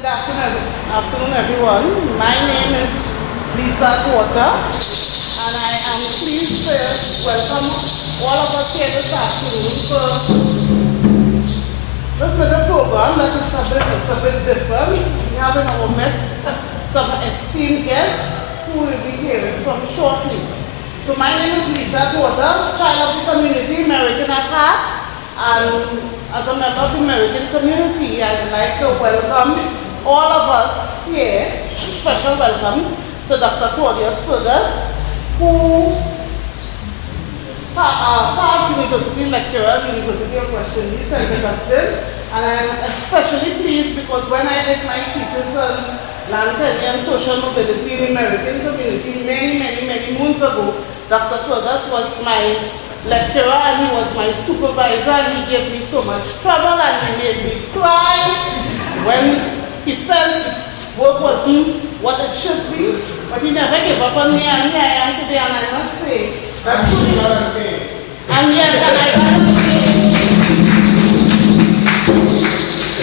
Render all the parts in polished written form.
Good afternoon, everyone. My name is Lisa Porter, and I am pleased to welcome all of us here this afternoon for this little program that is a bit different. We have in our midst some esteemed guests who will be hearing from shortly. So my name is Lisa Porter, child of the community, Merikin at heart, and as a member of the Merikin community, I would like to welcome all of us here, a special welcome to Dr. Claudius Fergus, who past university lecturer at the University of West Indies, St. Augustine, and I'm especially pleased because when I did my thesis on land tenure and social mobility in the Merikin community many moons ago, Dr. Fergus was my lecturer and he was my supervisor, and he gave me so much trouble and he made me cry when he felt work wasn't what it should be, but he never gave up on me, and here I am today, and I must say that truly, and yes, and I got to say,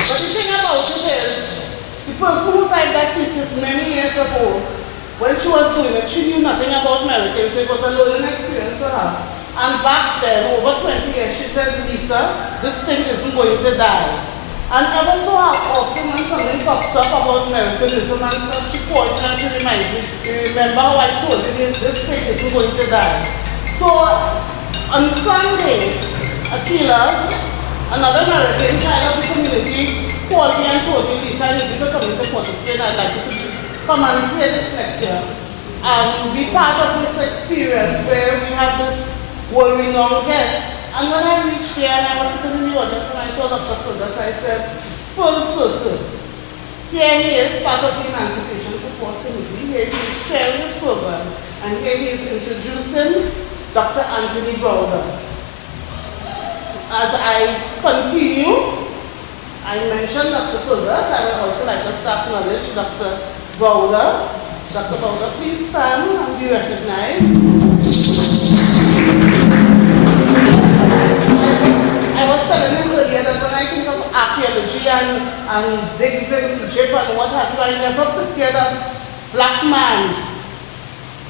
but the thing about it is, the person who typed that thesis many years ago, when she was doing it, she knew nothing about Merikins, so it was a learning experience for her. And back then, over 20 years, she said, Lisa, this thing isn't going to die. And ever so often when something pops up about Merikinism and stuff, she calls and she reminds me, remember how I told you this thing isn't going to die. So on Sunday, Akila, another Merikin child of the community, called me and told me, Lisa, I need you to come into Contextualizing. I'd like you to come and hear this lecture and be part of this experience where we have this world-renowned guest. And when I reached there and I was sitting in the audience and I saw Dr. Fergus, I said, full circle. Here he is, part of the Emancipation Support Committee. Here he is sharing this program. And here he is introducing Dr. Anthony BROWDER. As I continue, I mentioned Dr. Fergus. I would also like to acknowledge Dr. BROWDER. Dr. BROWDER, please stand and be recognized. I was telling him earlier that when I think of archaeology and digs in Egypt and what have you, I never pictured a black man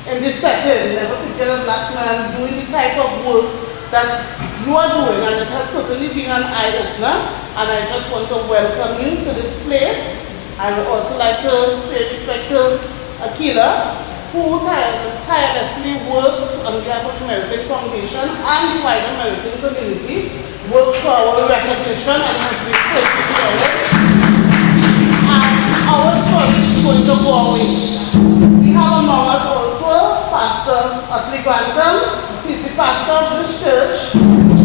in this setting, never pictured a black man doing the type of work that you are doing, and it has certainly been an eye-opener, and I just want to welcome you to this place. I would also like to pay respect to Akila, who tirelessly works on behalf of the Merikin Foundation and the wider Merikin community, works for our recognition and has been persevered. And our story is going to go away. We have among us also Pastor Utley Grantham. He's the pastor of this church. And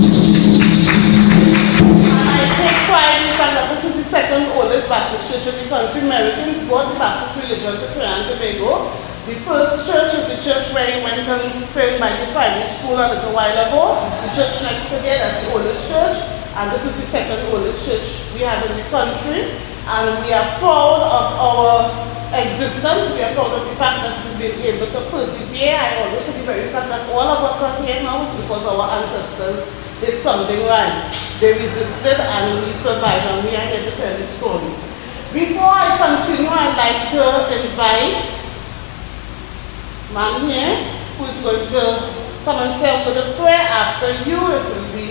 I take pride in the fact that this is the second oldest Baptist church in the country. Merikins brought the Baptist religion to Trinidad and Tobago. The first church is the church where he went and spent by the primary school a little while ago. The church next to there, that's the oldest church. And this is the second oldest church we have in the country. And we are proud of our existence. We are proud of the fact that we've been able to persevere. I always say the very fact that all of us are here now is because our ancestors did something right. They resisted and we survived, and we are here to tell the story. Before I continue, I'd like to invite man here who is going to come and say a little prayer after you. It will be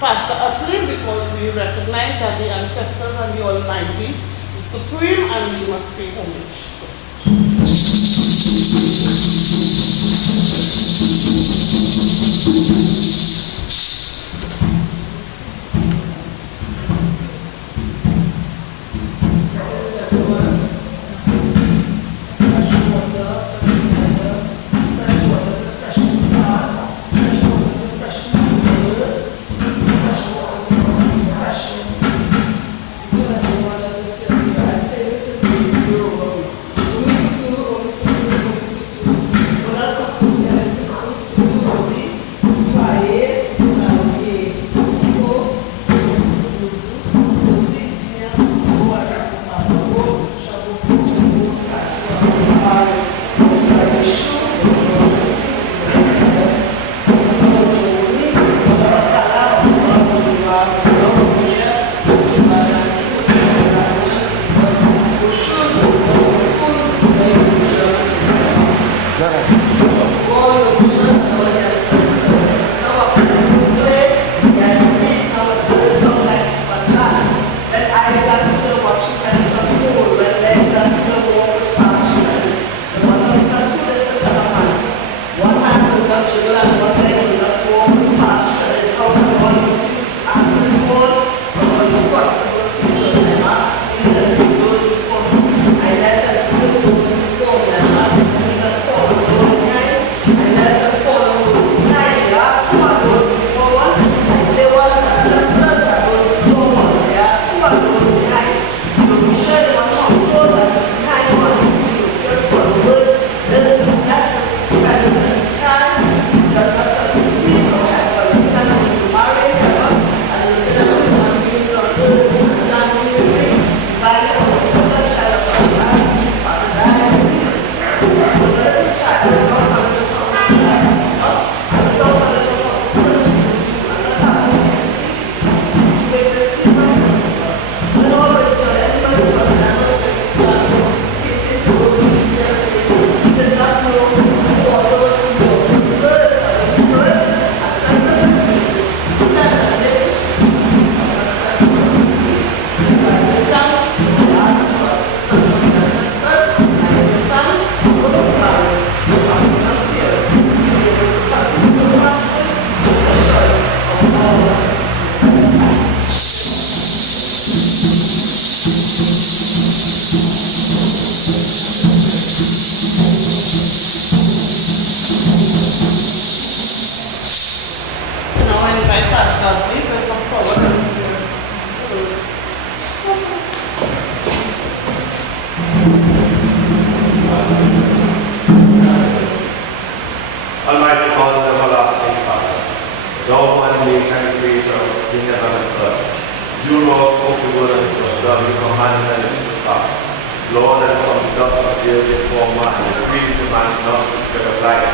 Pastor Utley, because we recognize that the ancestors and the Almighty is supreme and we must pay homage. man and his fast. Lord, and from the dust of the earth before man, and breathed to man's nostrils breath of life,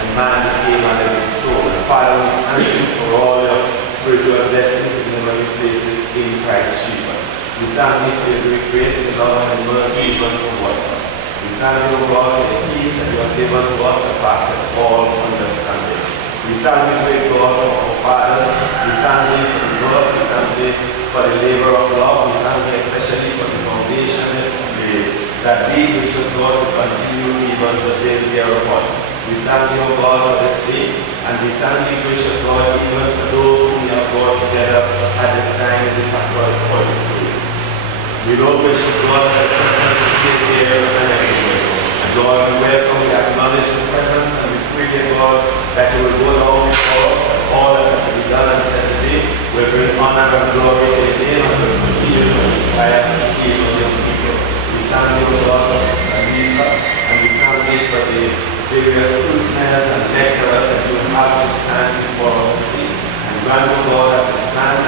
and man became a living soul. And Father, we thank you for all your spiritual blessings in the many places in Christ Jesus. We thank you for your great grace and love and mercy given towards us. We thank you, O God, for the peace that you have given to us that passes all understanding. We thank you, great God, for our fathers. We thank you for the work. We thank you for the labor of love. We thank you especially for the foundation that we, gracious God, will continue even to build hereupon. We thank you, O God, for this day, and we thank you, gracious God, even for those whom we have brought together at this time in this appointed place. We know, gracious God, that the presence is still here and everywhere. And Lord, we welcome, we acknowledge the presence, and we pray, dear God, that you will go down before us, and all that has to be done and said today will bring honor and glory to your name, and will continue to inspire even your people. We thank you, Lord, for Sister Lisa, and we thank you for the various listeners and lecturers that you have to stand before us today. And grant, O God, that we stand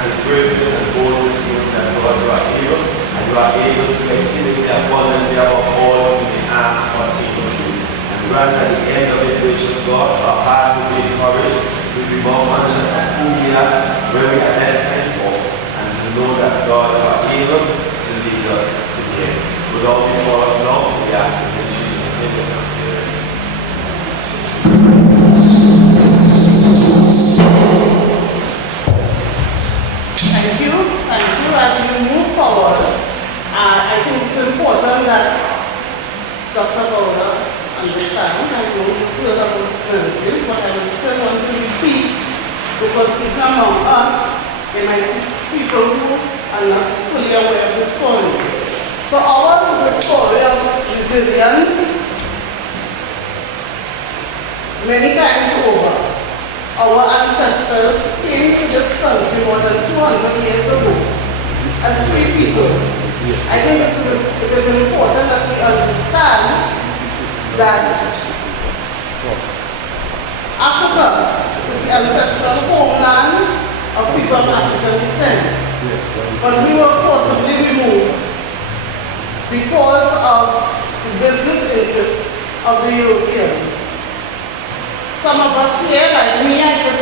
with greatness and boldness, that God, you are able, and you are able to exceedingly abundantly above all we may ask or think of you. And grant at the end of it, gracious God, our heart will be encouraged, we will be more conscious of who we are, where we are destined for, and to know that God, you are able to lead us to the end. With all before us now, we ask in Jesus' name. Thank you. As we move forward, I think it's important that Dr. BROWDER understands, and you heard about Merikins, but I will still want to repeat, because even among us, there might be people who are not fully aware of the story. So ours is a story of resilience. Many times over, our ancestors came to this country more than 200 years ago as free people. I think it is important that we understand that Africa is the ancestral homeland of people of African descent. But we were forcibly removed because of the business interests of the Europeans. Some of us here, like me, I could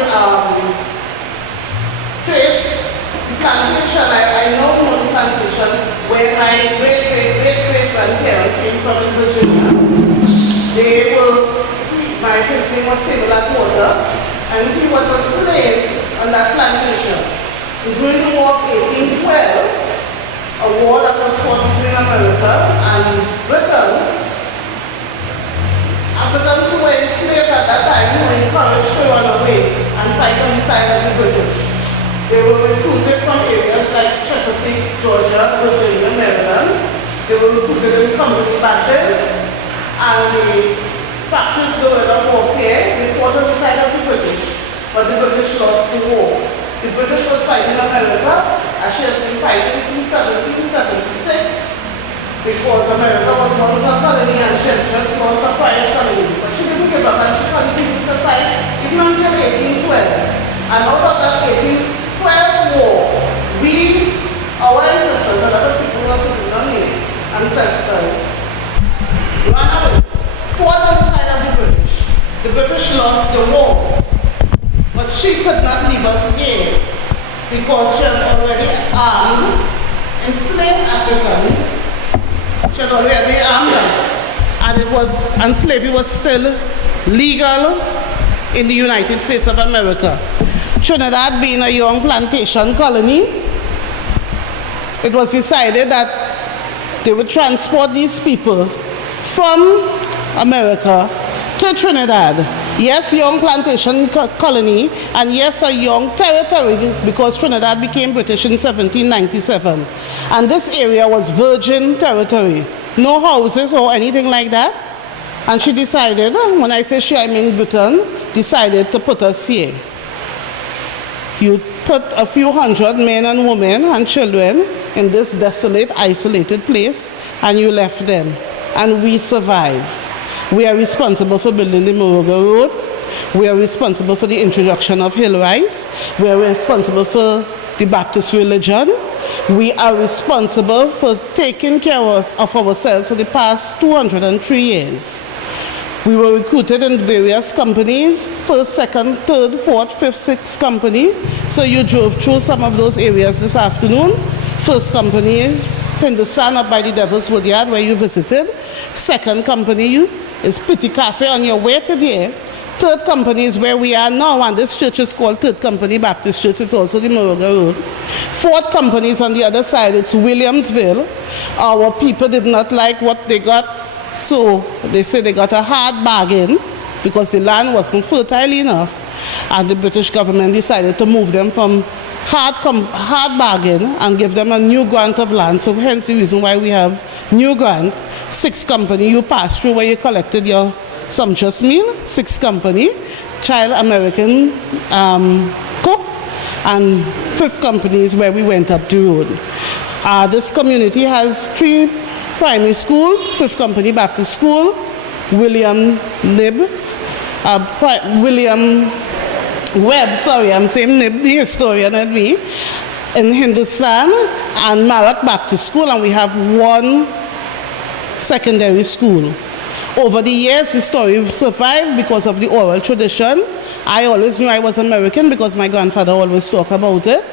trace the plantation. I know the plantation where my great-great-great-great-grandparents came from in Virginia. His name was Samuel Atwater, and he was a slave on that plantation. During the War of 1812, a war that was fought between America and Britain, Africans who were enslaved at that time were encouraged to run away and fight on the side of the British. They were recruited from areas like Chesapeake, Georgia, Virginia, Maryland. They were recruited in company batches, and they practiced the word of warfare. They fought on the side of the British, but the British lost the war. The British was fighting America, as she has been fighting since 1776. Because America was once a colony and she had just lost a prize colony. But she didn't give up and she continued to fight even until 1812. And out of that 1812 war, our ancestors, a lot of people who are sitting on here, ancestors, ran away, fought on the side of the British. The British lost the war. But she could not leave us here because she had already armed enslaved Africans. She had already armed us, and slavery was still legal in the United States of America. Trinidad being a young plantation colony, it was decided that they would transport these people from America to Trinidad. Yes, young plantation colony, and yes, a young territory, because Trinidad became British in 1797. And this area was virgin territory. No houses or anything like that. And she decided, when I say she, I mean Britain, decided to put us here. You put a few hundred men and women and children in this desolate, isolated place, and you left them. And we survived. We are responsible for building the Merikins Road. We are responsible for the introduction of hill rice. We are responsible for the Baptist religion. We are responsible for taking care of ourselves for the past 203 years. We were recruited in various companies, first, second, third, fourth, fifth, sixth company. So you drove through some of those areas this afternoon. First company is Hindustan up by the Devil's Woodyard where you visited. Second company is Pretty Cafe on your way to there. Third company is where we are now, and this church is called Third Company Baptist Church. It's also the Moroga Road. Fourth company is on the other side. It's Williamsville. Our people did not like what they got, so they say they got a hard bargain because the land wasn't fertile enough, and the British government decided to move them from hard bargain and give them a new grant of land. So hence the reason why we have new grant. Sixth company, you pass through where you collected your sumptuous meal. Sixth company, Child American Cook. And fifth company is where we went up the road. This community has 3 primary schools: Fifth Company Baptist School, William Webb, sorry, I'm saying Nib, the historian, and me, in Hindustan, and Marak Baptist School, and we have 1 secondary school. Over the years, the story survived because of the oral tradition. I always knew I was American because my grandfather always talked about it.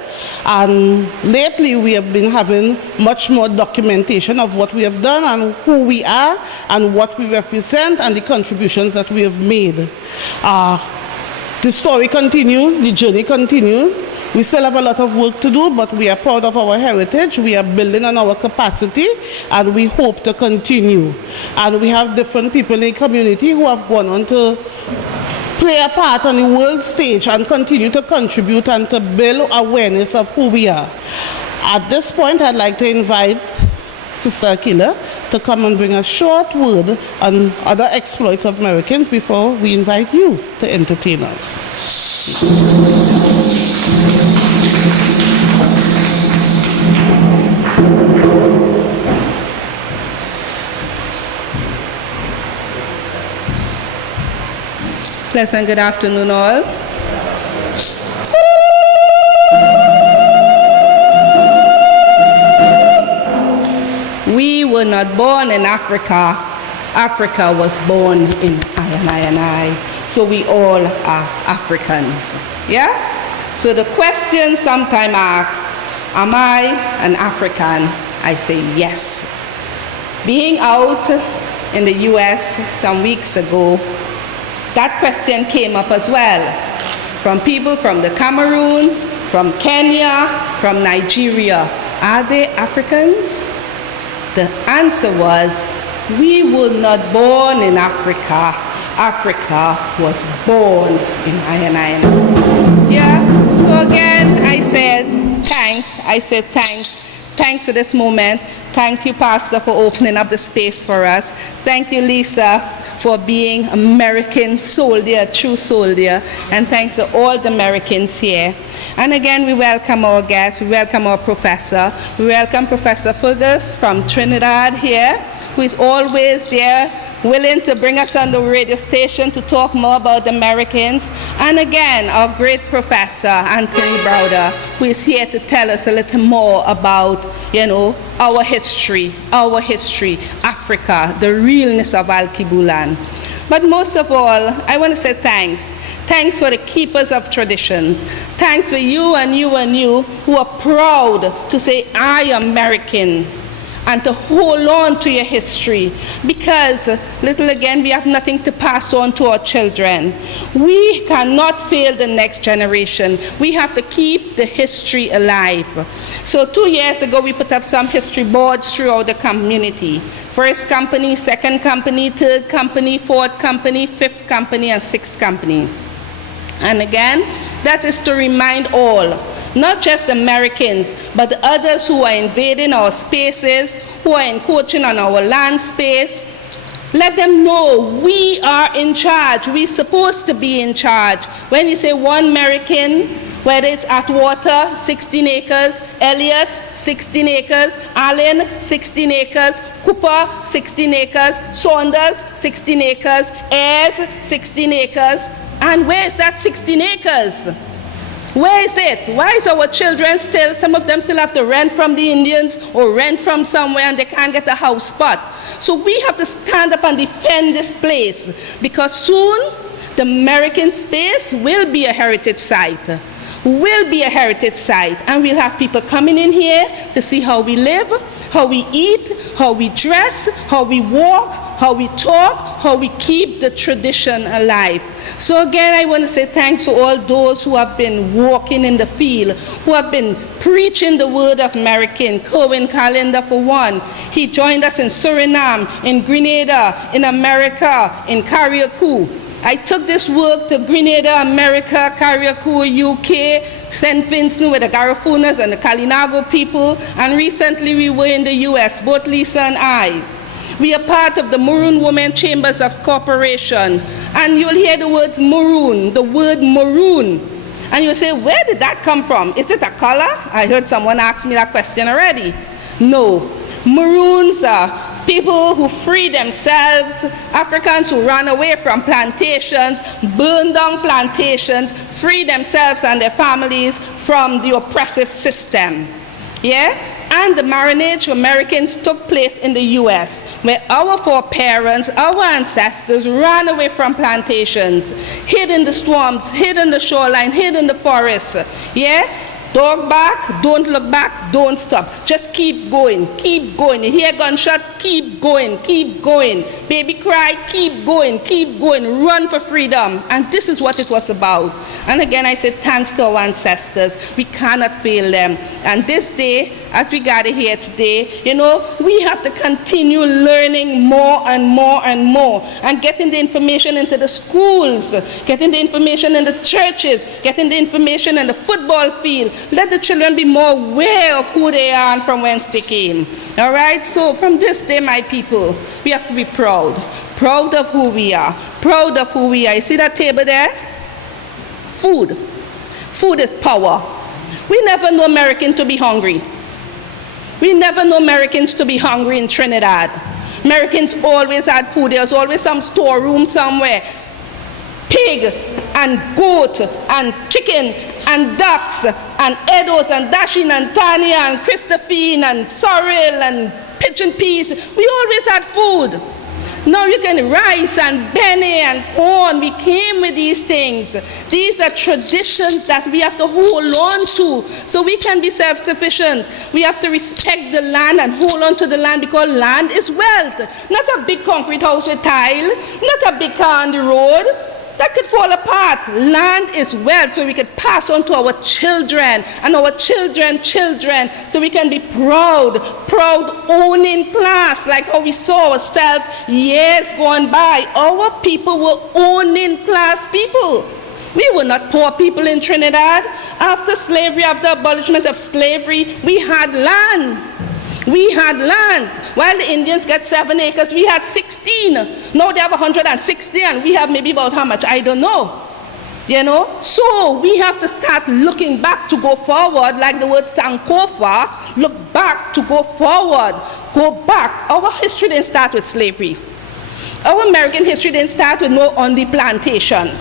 And lately, we have been having much more documentation of what we have done and who we are and what we represent and the contributions that we have made. The story continues, the journey continues. We still have a lot of work to do, but we are proud of our heritage. We are building on our capacity, and we hope to continue. And we have different people in the community who have gone on to play a part on the world stage and continue to contribute and to build awareness of who we are. At this point, I'd like to invite Sister Akila to come and bring a short word on other exploits of Merikins before we invite you to entertain us. Pleasant good afternoon all. We were not born in Africa. Africa was born in I. So we all are Africans. Yeah? So the question sometimes asks, am I an African? I say yes. Being out in the US some weeks ago, that question came up as well, from people from the Cameroons, from Kenya, from Nigeria. Are they Africans? The answer was, we were not born in Africa. Africa was born in I. Yeah, so again, I said thanks. Thanks for this moment. Thank you, Pastor, for opening up the space for us. Thank you, Lisa, for being a Merikin soldier, a true soldier. And thanks to all the Merikins here. And again, we welcome our guests. We welcome our professor. We welcome Professor Fergus from Trinidad here, who is always there, willing to bring us on the radio station to talk more about the Merikins. And again, our great professor, Anthony BROWDER, who is here to tell us a little more about, our history, Africa, the realness of Al-Kibulan. But most of all, I want to say thanks. Thanks for the keepers of traditions. Thanks for you and you who are proud to say, I am Merikin, and to hold on to your history, because little again, we have nothing to pass on to our children. We cannot fail the next generation. We have to keep the history alive. So 2 years ago, we put up some history boards throughout the community. First company, second company, third company, fourth company, fifth company, and sixth company. And again, that is to remind all, not just the Merikins, but the others who are invading our spaces, who are encroaching on our land space. Let them know we are in charge. We're supposed to be in charge. When you say one Merikin, whether it's Atwater, 16 acres, Elliott, 16 acres, Allen, 16 acres, Cooper, 16 acres, Saunders, 16 acres, Ayres, 16 acres. And where's that 16 acres? Where is it? Why is our children still, some of them still have to rent from the Indians or rent from somewhere and they can't get a house spot? So we have to stand up and defend this place, because soon the Merikin space will be a heritage site. Will be a heritage site, and we'll have people coming in here to see how we live, how we eat, how we dress, how we walk, how we talk, how we keep the tradition alive. So again, I want to say thanks to all those who have been walking in the field, who have been preaching the word of Merikin. Kerwin Calendar, for one. He joined us in Suriname, in Grenada, in America, in Carriacou. I took this work to Grenada, America, Carriacou, UK, St. Vincent with the Garifuna and the Kalinago people, and recently we were in the US, both Lisa and I. We are part of the Maroon Women Chambers of Corporation, and you'll hear the words maroon, the word maroon, and you'll say, where did that come from? Is it a color? I heard someone ask me that question already. No, maroons are people who free themselves, Africans who ran away from plantations, burned down plantations, free themselves and their families from the oppressive system. Yeah? And the marriage of Merikins took place in the US, where our foreparents, our ancestors ran away from plantations, hid in the swamps, hid in the shoreline, hid in the forests. Yeah? Dog back, don't look back, don't stop. Just keep going, keep going. You hear gunshot, keep going, keep going. Baby cry, keep going, run for freedom. And this is what it was about. And again, I say thanks to our ancestors. We cannot fail them. And this day, as we gather here today, you know, we have to continue learning more and more and more, and getting the information into the schools, getting the information in the churches, getting the information in the football field. Let the children be more aware of who they are and from whence they came. All right? So from this day, my people, we have to be proud. Proud of who we are. Proud of who we are. You see that table there? Food. Food is power. We never know American to be hungry. We never know Americans to be hungry in Trinidad. Americans always had food. There was always some storeroom somewhere. Pig and goat and chicken and ducks and Edos and Dashin and Tanya and Christophine and sorrel and pigeon peas. We always had food. Now you can rice and bene and corn. We came with these things. These are traditions that we have to hold on to so we can be self-sufficient. We have to respect the land and hold on to the land, because land is wealth. Not a big concrete house with tile, not a big car on the road. That could fall apart. Land is wealth, so we could pass on to our children and our children's children, so we can be proud owning class, like how we saw ourselves years gone by. Our people were owning class people. We were not poor people in Trinidad. After slavery, after abolishment of slavery, we had land. We had lands. While the Indians got 7 acres, we had 16. Now they have 160, and we have maybe about how much? I don't know. You know? So we have to start looking back to go forward, like the word Sankofa, look back to go forward. Go back. Our history didn't start with slavery. Our American history didn't start with no on the plantation.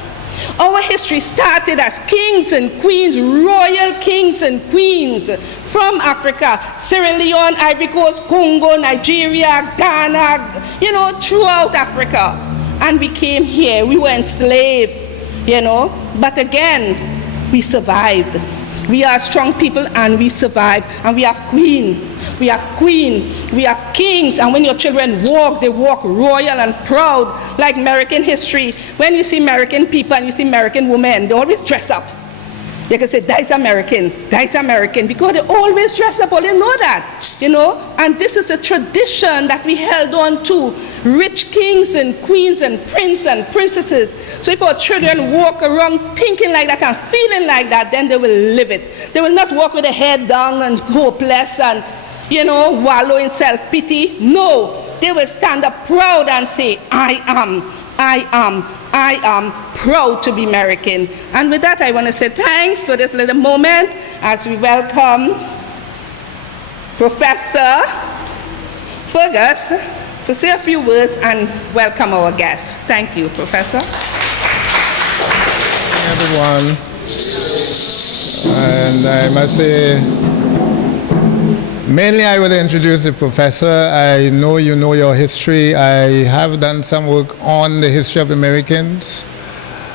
Our history started as kings and queens, royal kings and queens from Africa, Sierra Leone, Ivory Coast, Congo, Nigeria, Ghana, you know, throughout Africa. And we came here, we were enslaved, you know, but again, we survived. We are strong people and we survive, and we have queen. We have queen, we have kings, and when your children walk, they walk royal and proud, like American history. When you see American people and you see American women, they always dress up. They can say, that's American, because they always dress up, all you know that, you know? And this is a tradition that we held on to, rich kings and queens and princes and princesses. So if our children walk around thinking like that and feeling like that, then they will live it. They will not walk with their head down and hopeless and, you know, wallow in self-pity. No, they will stand up proud and say, I am proud to be American. And with that, I want to say thanks for this little moment as we welcome Professor Fergus to say a few words and welcome our guests. Thank you, Professor. Hey everyone. And I must say, mainly I would introduce the professor. I know you know your history. I have done some work on the history of the Merikins.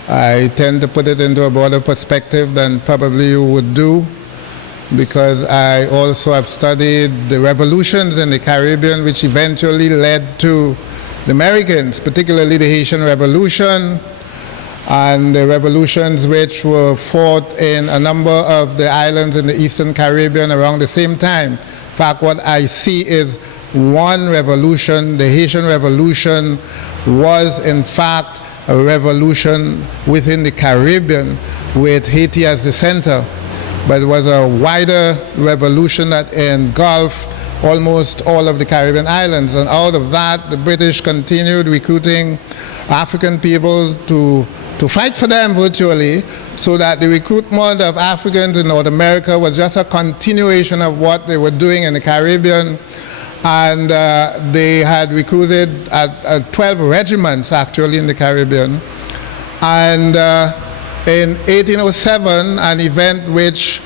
I tend to put it into a broader perspective than probably you would do, because I also have studied the revolutions in the Caribbean which eventually led to the Merikins, particularly the Haitian Revolution and the revolutions which were fought in a number of the islands in the Eastern Caribbean around the same time. In fact, what I see is one revolution. The Haitian Revolution was in fact a revolution within the Caribbean with Haiti as the center. But it was a wider revolution that engulfed almost all of the Caribbean islands. And out of that, the British continued recruiting African people to fight for them virtually, so that the recruitment of Africans in North America was just a continuation of what they were doing in the Caribbean. And they had recruited 12 regiments actually in the Caribbean. And in 1807, an event which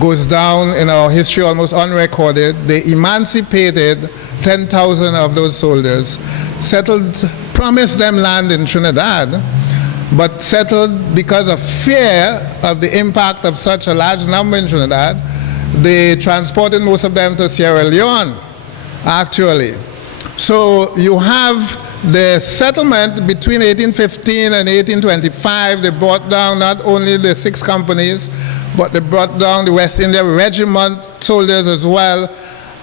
goes down in our history almost unrecorded, they emancipated 10,000 of those soldiers, settled, promised them land in Trinidad, but settled because of fear of the impact of such a large number in Trinidad. They transported most of them to Sierra Leone, actually. So you have the settlement between 1815 and 1825. They brought down not only the 6 companies, but they brought down the West India Regiment soldiers as well,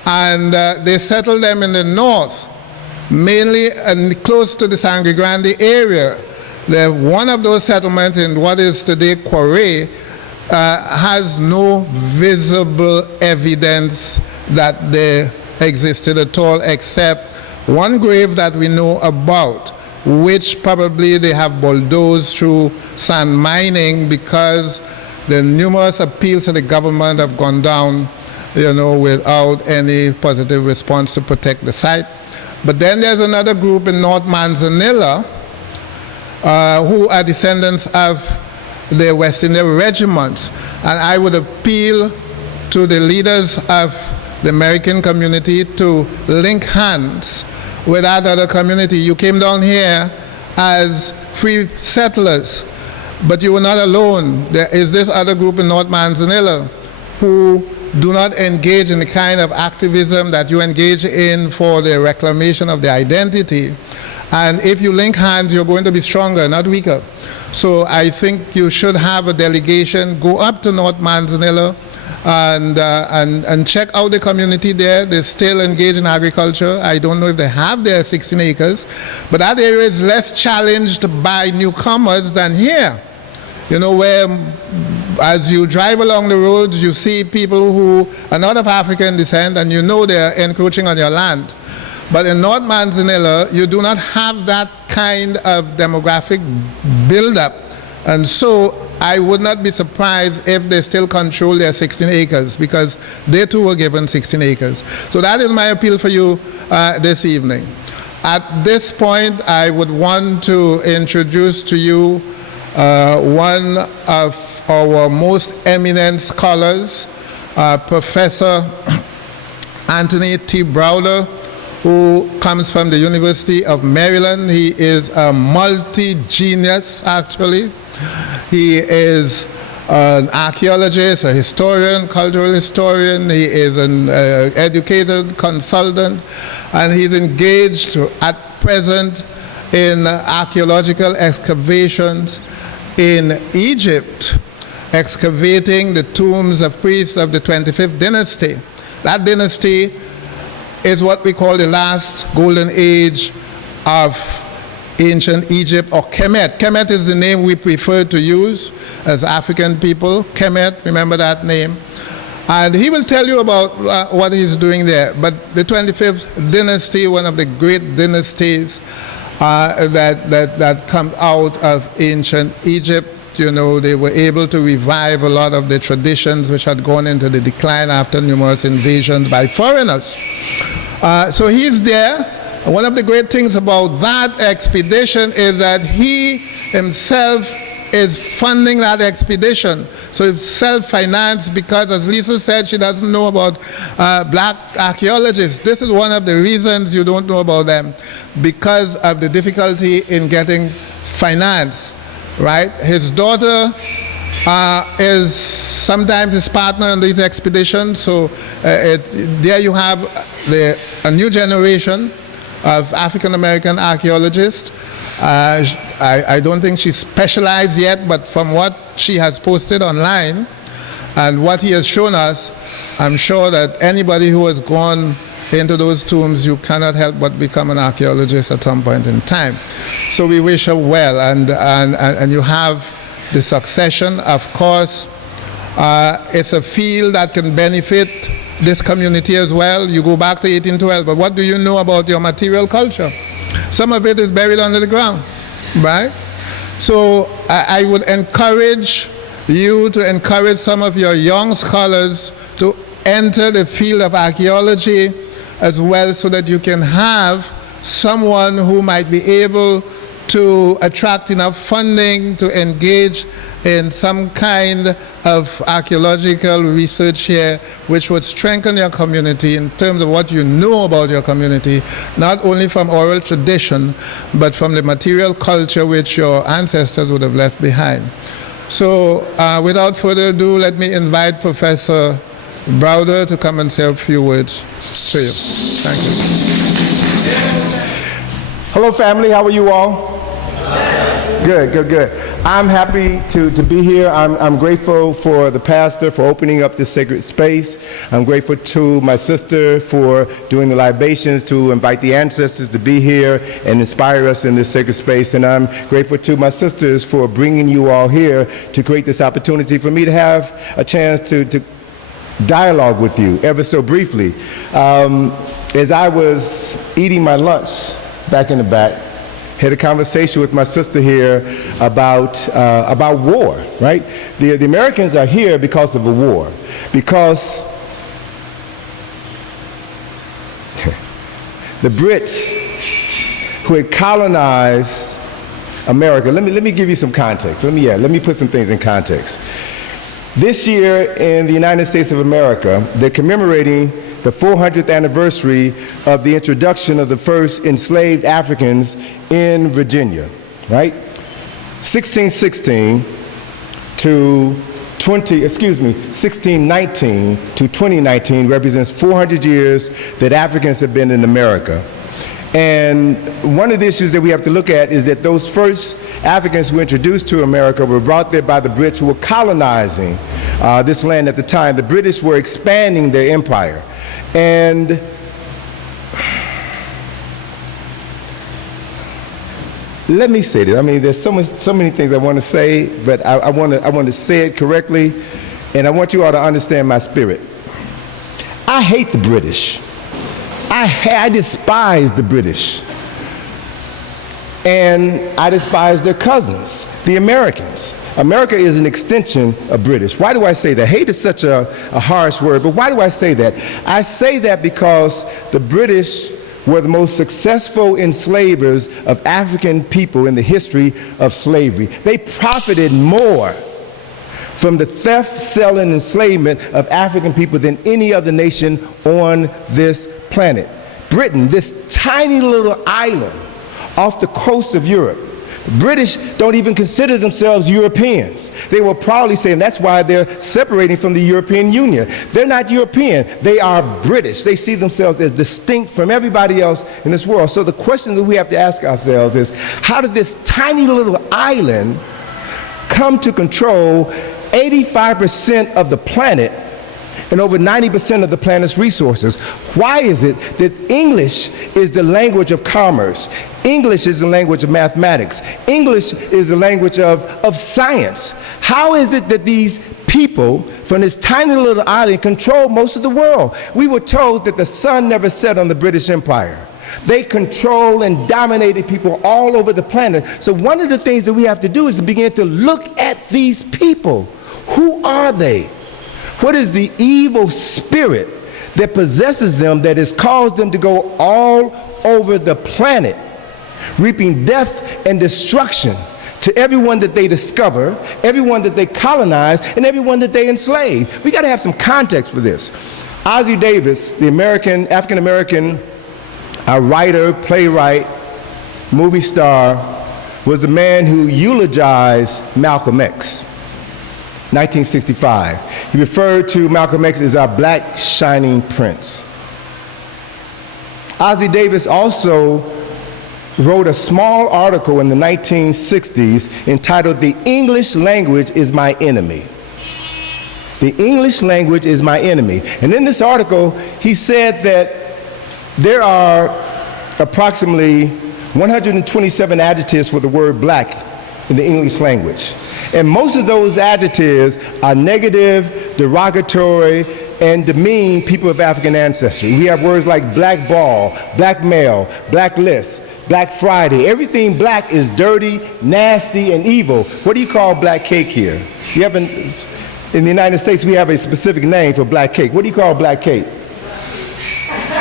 and they settled them in the north, mainly and close to the Sangre Grande area. One of those settlements in what is today Quarry has no visible evidence that they existed at all, except one grave that we know about, which probably they have bulldozed through sand mining, because the numerous appeals to the government have gone down, you know, without any positive response to protect the site. But then there's another group in North Manzanilla who are descendants of the West India regiments. And I would appeal to the leaders of the American community to link hands with that other community. You came down here as free settlers, but you were not alone. There is this other group in North Manzanilla who do not engage in the kind of activism that you engage in for the reclamation of the identity. And if you link hands, you're going to be stronger, not weaker. So I think you should have a delegation go up to North Manzanilla and check out the community there. They still engage in agriculture. I don't know if they have their 16 acres, but that area is less challenged by newcomers than here. You know, where as you drive along the roads, you see people who are not of African descent, and you know they're encroaching on your land. But in North Manzanilla, you do not have that kind of demographic buildup. And so I would not be surprised if they still control their 16 acres, because they too were given 16 acres. So that is my appeal for you this evening. At this point, I would want to introduce to you one of our most eminent scholars, Professor Anthony T. Browder, who comes from the University of Maryland. He is a multi-genius, actually. He is an archaeologist, a historian, cultural historian. He is an educated consultant, and he's engaged at present in archaeological excavations in Egypt, excavating the tombs of priests of the 25th dynasty. That dynasty is what we call the last golden age of ancient Egypt, or Kemet. Kemet is the name we prefer to use as African people. Kemet, remember that name. And he will tell you about what he's doing there. But the 25th dynasty, one of the great dynasties that come out of ancient Egypt, you know, they were able to revive a lot of the traditions which had gone into the decline after numerous invasions by foreigners. So he's there. One of the great things about that expedition is that he himself is funding that expedition. So it's self-financed because, as Lisa said, she doesn't know about black archaeologists. This is one of the reasons you don't know about them, because of the difficulty in getting finance, right? His daughter is sometimes his partner on these expeditions, so there you have a new generation of African-American archaeologists. I don't think she's specialized yet, but from what she has posted online and what he has shown us, I'm sure that anybody who has gone into those tombs, you cannot help but become an archaeologist at some point in time. So we wish her well, and you have the succession. Of course, it's a field that can benefit this community as well. You go back to 1812, but what do you know about your material culture? Some of it is buried under the ground, right? So I would encourage you to encourage some of your young scholars to enter the field of archaeology as well, so that you can have someone who might be able to attract enough funding to engage in some kind of archaeological research here, which would strengthen your community in terms of what you know about your community, not only from oral tradition, but from the material culture which your ancestors would have left behind. So without further ado, let me invite Professor BROWDER to come and say a few words to you. Thank you. Hello, family. How are you all? Good, good, good. I'm happy to be here. I'm grateful for the pastor for opening up this sacred space. I'm grateful to my sister for doing the libations to invite the ancestors to be here and inspire us in this sacred space. And I'm grateful to my sisters for bringing you all here to create this opportunity for me to have a chance to dialogue with you ever so briefly. As I was eating my lunch back in the back, had a conversation with my sister here about war, right? The Americans are here because of a war, because the Brits who had colonized America. Let me give you some context. Let me put some things in context. This year in the United States of America, they're commemorating the 400th anniversary of the introduction of the first enslaved Africans in Virginia, right? 1619 to 2019 represents 400 years that Africans have been in America. And one of the issues that we have to look at is that those first Africans who were introduced to America were brought there by the Brits, who were colonizing this land at the time. The British were expanding their empire. And let me say this. I mean, there's so many things I want to say, but I want to say it correctly, and I want you all to understand my spirit. I hate the British. I despise the British, and I despise their cousins, the Americans. America is an extension of British. Why do I say that? Hate is such a harsh word, but why do I say that? I say that because the British were the most successful enslavers of African people in the history of slavery. They profited more from the theft, sale, and enslavement of African people than any other nation on this planet. Britain, this tiny little island off the coast of Europe. The British don't even consider themselves Europeans. They will proudly say, and that's why they're separating from the European Union. They're not European, they are British. They see themselves as distinct from everybody else in this world. So the question that we have to ask ourselves is, how did this tiny little island come to control 85% of the planet and over 90% of the planet's resources? Why is it that English is the language of commerce? English is the language of mathematics. English is the language of science. How is it that these people from this tiny little island control most of the world? We were told that the sun never set on the British Empire. They control and dominated people all over the planet. So one of the things that we have to do is to begin to look at these people. Who are they? What is the evil spirit that possesses them that has caused them to go all over the planet, reaping death and destruction to everyone that they discover, everyone that they colonize, and everyone that they enslave. We got to have some context for this. Ossie Davis, the African-American writer, playwright, movie star, was the man who eulogized Malcolm X, 1965. He referred to Malcolm X as our black shining prince. Ossie Davis also wrote a small article in the 1960s entitled "The English Language is My Enemy." The English language is my enemy. And in this article, he said that there are approximately 127 adjectives for the word black in the English language. And most of those adjectives are negative, derogatory, and demean people of African ancestry. We have words like black ball, black male, black list, Black Friday. Everything black is dirty, nasty, and evil. What do you call black cake here? You haven't, in the United States, we have a specific name for black cake. What do you call black cake?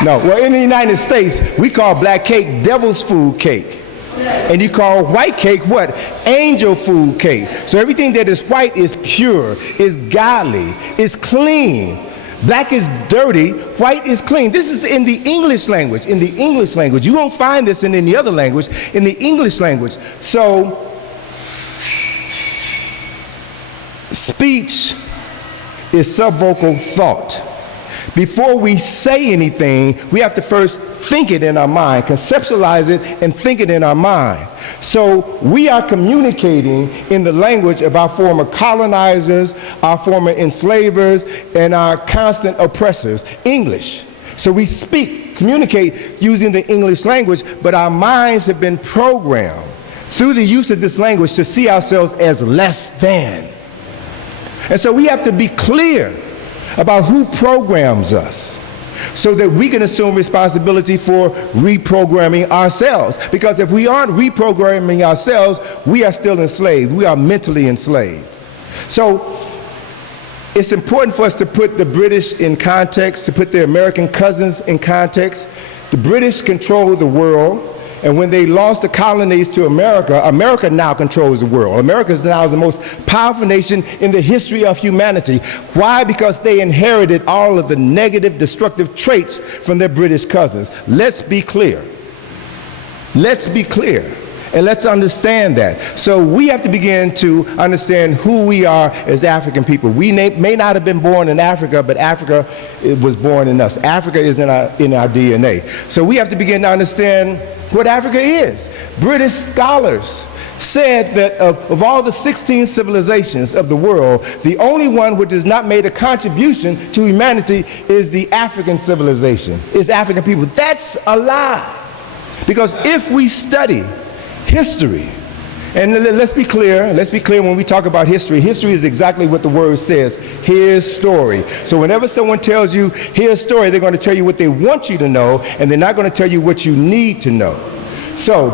No, well, in the United States, we call black cake devil's food cake. And you call white cake what? Angel food cake. So everything that is white is pure, is godly, is clean. Black is dirty, white is clean. This is in the English language. In the English language. You won't find this in any other language, in the English language. So, speech is subvocal thought. Before we say anything, we have to first think it in our mind, conceptualize it, and think it in our mind. So we are communicating in the language of our former colonizers, our former enslavers, and our constant oppressors, English. So we speak, communicate using the English language, but our minds have been programmed through the use of this language to see ourselves as less than. And so we have to be clear about who programs us so that we can assume responsibility for reprogramming ourselves. Because if we aren't reprogramming ourselves, we are still enslaved. We are mentally enslaved. So it's important for us to put the British in context, to put their American cousins in context. The British control the world. And when they lost the colonies to America, America now controls the world. America is now the most powerful nation in the history of humanity. Why? Because they inherited all of the negative, destructive traits from their British cousins. Let's be clear. Let's be clear. And let's understand that. So we have to begin to understand who we are as African people. We may not have been born in Africa, but Africa was born in us. Africa is in our DNA. So we have to begin to understand what Africa is. British scholars said that of all the 16 civilizations of the world, the only one which has not made a contribution to humanity is the African civilization, is African people. That's a lie. Because if we study history, and let's be clear when we talk about history, history is exactly what the word says, his story. So whenever someone tells you his story, they're going to tell you what they want you to know, and they're not going to tell you what you need to know. So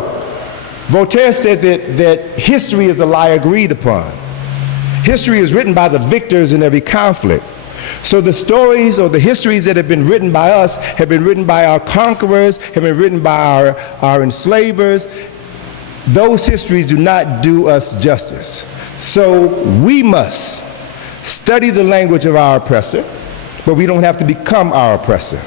Voltaire said that history is a lie agreed upon. History is written by the victors in every conflict. So the stories or the histories that have been written by us have been written by our conquerors, have been written by our enslavers. Those histories do not do us justice. So we must study the language of our oppressor, but we don't have to become our oppressor.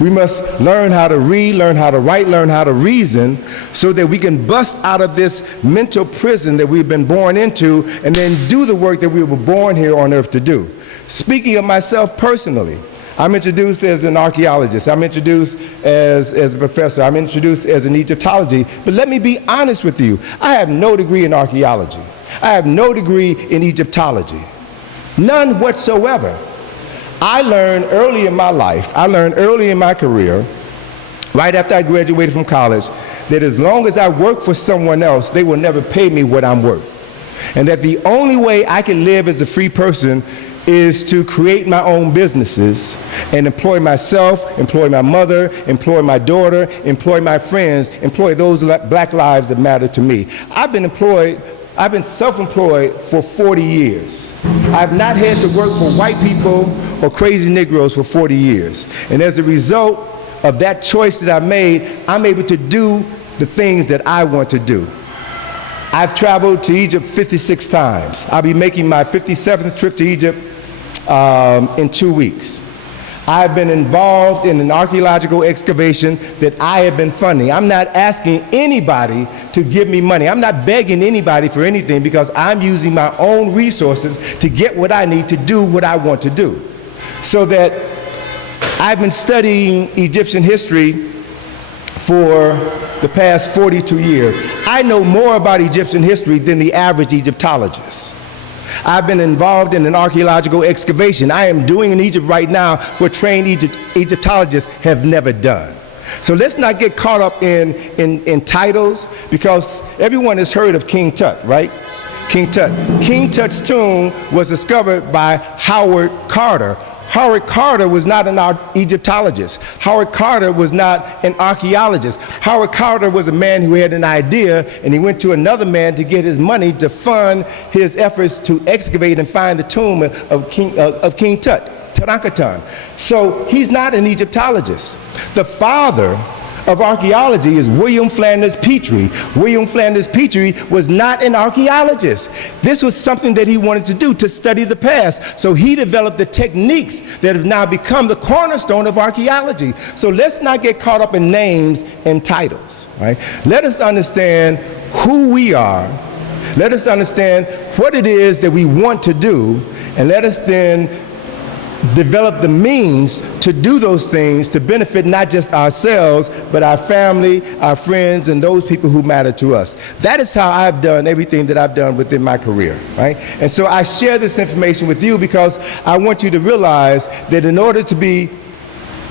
We must learn how to read, learn how to write, learn how to reason, so that we can bust out of this mental prison that we've been born into and then do the work that we were born here on earth to do. Speaking of myself personally, I'm introduced as an archaeologist. I'm introduced as a professor. I'm introduced as an Egyptology. But let me be honest with you. I have no degree in archaeology. I have no degree in Egyptology. None whatsoever. I learned early in my life, I learned early in my career, right after I graduated from college, that as long as I work for someone else, they will never pay me what I'm worth. And that the only way I can live as a free person is to create my own businesses and employ myself, employ my mother, employ my daughter, employ my friends, employ those black lives that matter to me. I've been self-employed for 40 years. I've not had to work for white people or crazy Negroes for 40 years. And as a result of that choice that I made, I'm able to do the things that I want to do. I've traveled to Egypt 56 times. I'll be making my 57th trip to Egypt in 2 weeks. I've been involved in an archaeological excavation that I have been funding. I'm not asking anybody to give me money. I'm not begging anybody for anything because I'm using my own resources to get what I need to do what I want to do. So that I've been studying Egyptian history for the past 42 years. I know more about Egyptian history than the average Egyptologist. I've been involved in an archaeological excavation. I am doing in Egypt right now what trained Egyptologists have never done. So let's not get caught up in titles, because everyone has heard of King Tut, right? King Tut. King Tut's tomb was discovered by Howard Carter. Howard Carter was not an Egyptologist. Howard Carter was not an archaeologist. Howard Carter was a man who had an idea, and he went to another man to get his money to fund his efforts to excavate and find the tomb of King Tut, Tutankhamun. So he's not an Egyptologist. The father of archaeology is William Flanders Petrie. William Flanders Petrie was not an archaeologist. This was something that he wanted to do, to study the past. So he developed the techniques that have now become the cornerstone of archaeology. So let's not get caught up in names and titles, right? Let us understand who we are. Let us understand what it is that we want to do, and let us then develop the means to do those things to benefit not just ourselves, but our family, our friends, and those people who matter to us. That is how I've done everything that I've done within my career, right? And so I share this information with you because I want you to realize that in order to be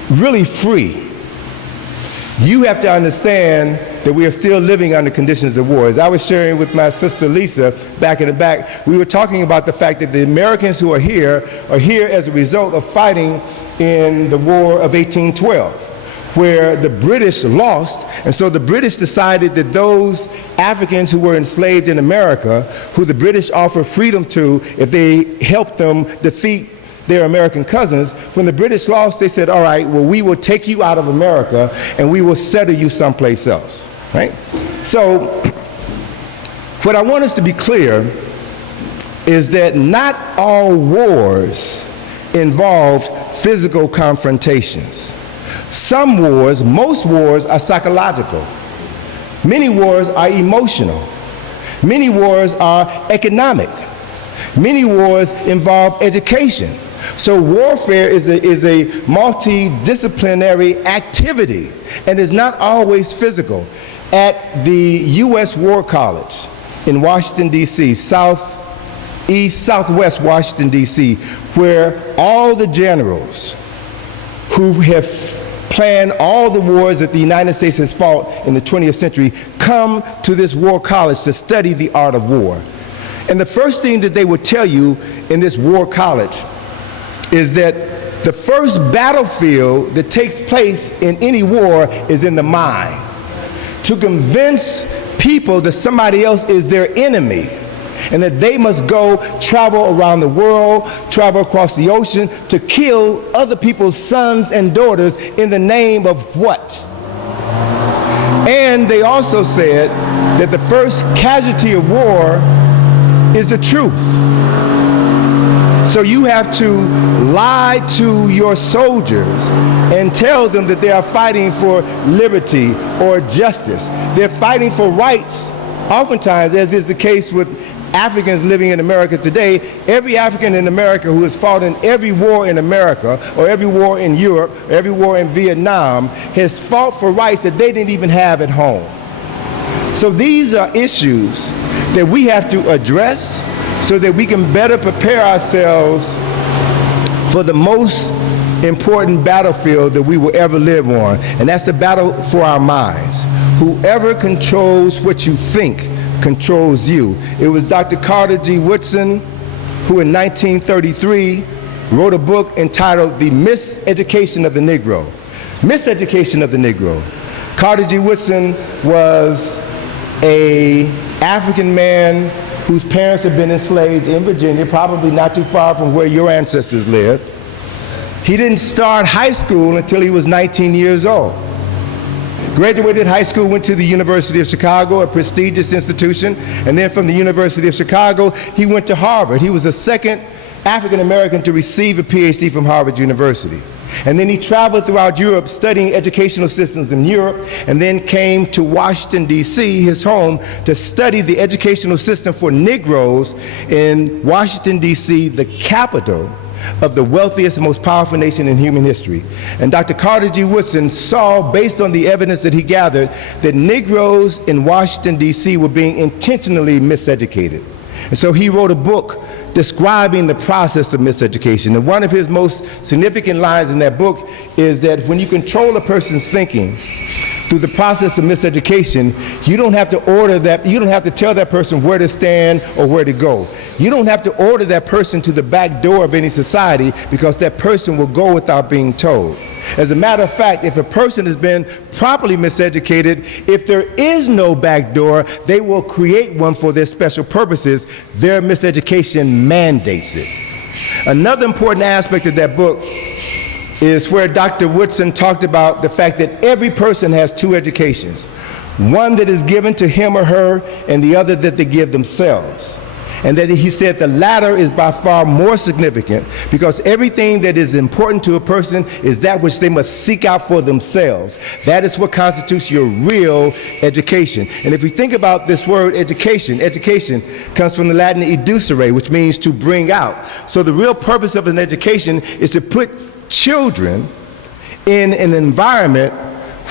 really free, you have to understand that we are still living under conditions of war. As I was sharing with my sister Lisa back in the back, we were talking about the fact that the Americans who are here as a result of fighting in the War of 1812, where the British lost, and so the British decided that those Africans who were enslaved in America, who the British offered freedom to if they helped them defeat their American cousins, when the British lost, they said, all right, well, we will take you out of America and we will settle you someplace else, right? So what I want us to be clear is that not all wars involved physical confrontations. Some wars, most wars, are psychological. Many wars are emotional. Many wars are economic. Many wars involve education. So warfare is a multidisciplinary activity and is not always physical. At the U.S. War College in Washington, D.C., southwest Washington, D.C., where all the generals who have planned all the wars that the United States has fought in the 20th century come to this war college to study the art of war. And the first thing that they would tell you in this war college is that the first battlefield that takes place in any war is in the mind. To convince people that somebody else is their enemy and that they must go travel around the world, travel across the ocean to kill other people's sons and daughters in the name of what? And they also said that the first casualty of war is the truth. So you have to lie to your soldiers and tell them that they are fighting for liberty or justice. They're fighting for rights. Oftentimes, as is the case with Africans living in America today, every African in America who has fought in every war in America, or every war in Europe, or every war in Vietnam, has fought for rights that they didn't even have at home. So these are issues that we have to address so that we can better prepare ourselves for the most important battlefield that we will ever live on, and that's the battle for our minds. Whoever controls what you think controls you. It was Dr. Carter G. Woodson who in 1933 wrote a book entitled The Miseducation of the Negro. Miseducation of the Negro. Carter G. Woodson was an African man whose parents had been enslaved in Virginia, probably not too far from where your ancestors lived. He didn't start high school until he was 19 years old. Graduated high school, went to the University of Chicago, a prestigious institution, and then from the University of Chicago, he went to Harvard. He was the second African American to receive a PhD from Harvard University. And then he traveled throughout Europe studying educational systems in Europe, and then came to Washington, D.C., his home, to study the educational system for Negroes in Washington, D.C., the capital of the wealthiest and most powerful nation in human history. And Dr. Carter G. Woodson saw, based on the evidence that he gathered, that Negroes in Washington, D.C. were being intentionally miseducated. And so he wrote a book describing the process of miseducation. And one of his most significant lines in that book is that when you control a person's thinking through the process of miseducation, you don't have to tell that person where to stand or where to go. You don't have to order that person to the back door of any society, because that person will go without being told. As a matter of fact, if a person has been properly miseducated, if there is no back door, they will create one for their special purposes. Their miseducation mandates it. Another important aspect of that book is where Dr. Woodson talked about the fact that every person has two educations, one that is given to him or her and the other that they give themselves. And that he said the latter is by far more significant, because everything that is important to a person is that which they must seek out for themselves. That is what constitutes your real education. And if we think about this word education, education comes from the Latin educere, which means to bring out. So the real purpose of an education is to put children in an environment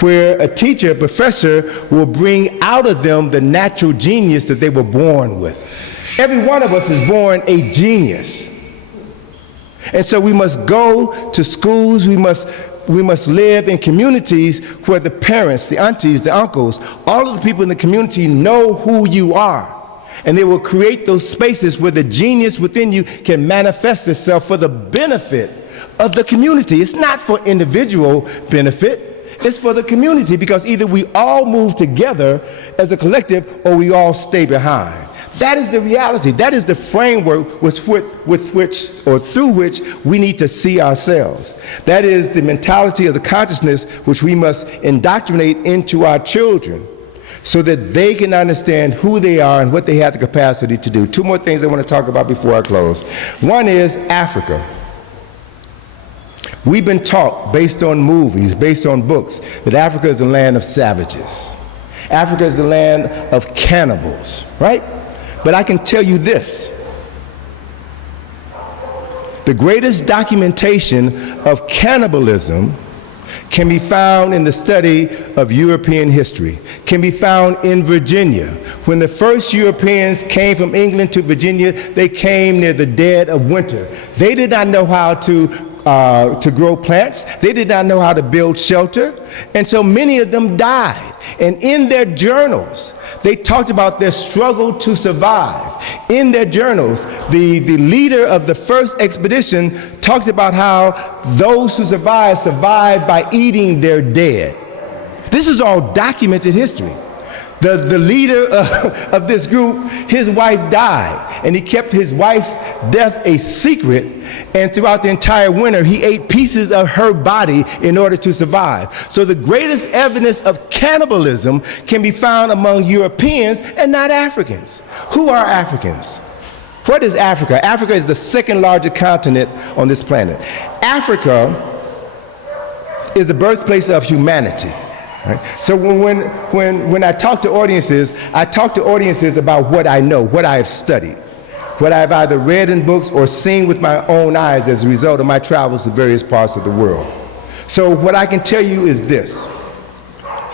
where a teacher, a professor, will bring out of them the natural genius that they were born with. Every one of us is born a genius. And so we must go to schools, we must live in communities where the parents, the aunties, the uncles, all of the people in the community know who you are. And they will create those spaces where the genius within you can manifest itself for the benefit of the community. It's not for individual benefit, it's for the community, because either we all move together as a collective or we all stay behind. That is the reality. That is the framework with which or through which we need to see ourselves. That is the mentality of the consciousness which we must indoctrinate into our children so that they can understand who they are and what they have the capacity to do. Two more things I want to talk about before I close. One is Africa. We've been taught, based on movies, based on books, that Africa is a land of savages. Africa is the land of cannibals, right? But I can tell you this: the greatest documentation of cannibalism can be found in the study of European history, can be found in Virginia. When the first Europeans came from England to Virginia, they came near the dead of winter. They did not know how to grow plants. They did not know how to build shelter. And so many of them died. And in their journals, they talked about their struggle to survive. In their journals, the leader of the first expedition talked about how those who survived by eating their dead. This is all documented history. The leader of this group, his wife died, and he kept his wife's death a secret, and throughout the entire winter, he ate pieces of her body in order to survive. So the greatest evidence of cannibalism can be found among Europeans and not Africans. Who are Africans? What is Africa? Africa is the second largest continent on this planet. Africa is the birthplace of humanity. Right? So when I talk to audiences about what I know, what I have studied, what I've either read in books or seen with my own eyes as a result of my travels to various parts of the world. So what I can tell you is this: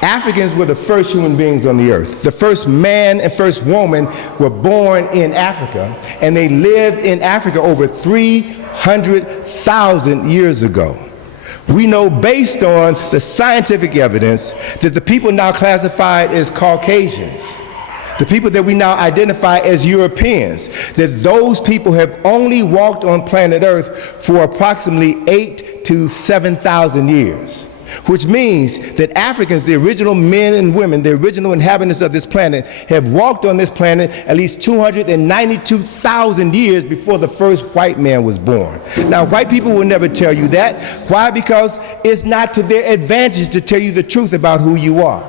Africans were the first human beings on the earth. The first man and first woman were born in Africa, and they lived in Africa over 300,000 years ago. We know, based on the scientific evidence, that the people now classified as Caucasians, the people that we now identify as Europeans, that those people have only walked on planet Earth for approximately 8,000 to 7,000 years. which means that Africans, the original men and women, the original inhabitants of this planet, have walked on this planet at least 292,000 years before the first white man was born. Now, white people will never tell you that. Why? Because it's not to their advantage to tell you the truth about who you are.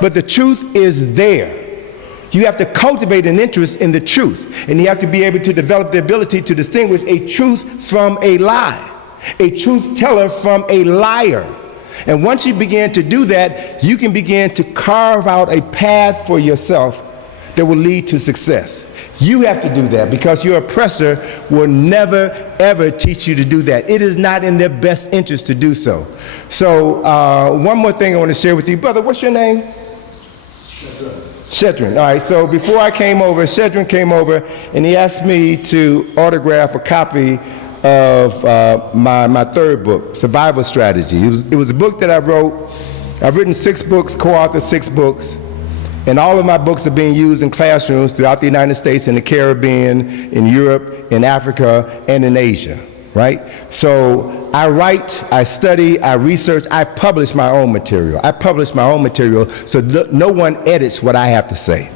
But the truth is there. You have to cultivate an interest in the truth, and you have to be able to develop the ability to distinguish a truth from a lie, a truth teller from a liar. And once you begin to do that, you can begin to carve out a path for yourself that will lead to success. You have to do that because your oppressor will never, ever teach you to do that. It is not in their best interest to do so. So one more thing I want to share with you. Brother, what's your name? Shedrin. All right, so before I came over, Shedrin came over and he asked me to autograph a copy of my third book, Survival Strategy. It was a book that I wrote. I've written 6 books, co-authored 6 books, and all of my books are being used in classrooms throughout the United States, in the Caribbean, in Europe, in Africa, and in Asia, right? So I write, I study, I research, I publish my own material. I publish my own material so no one edits what I have to say.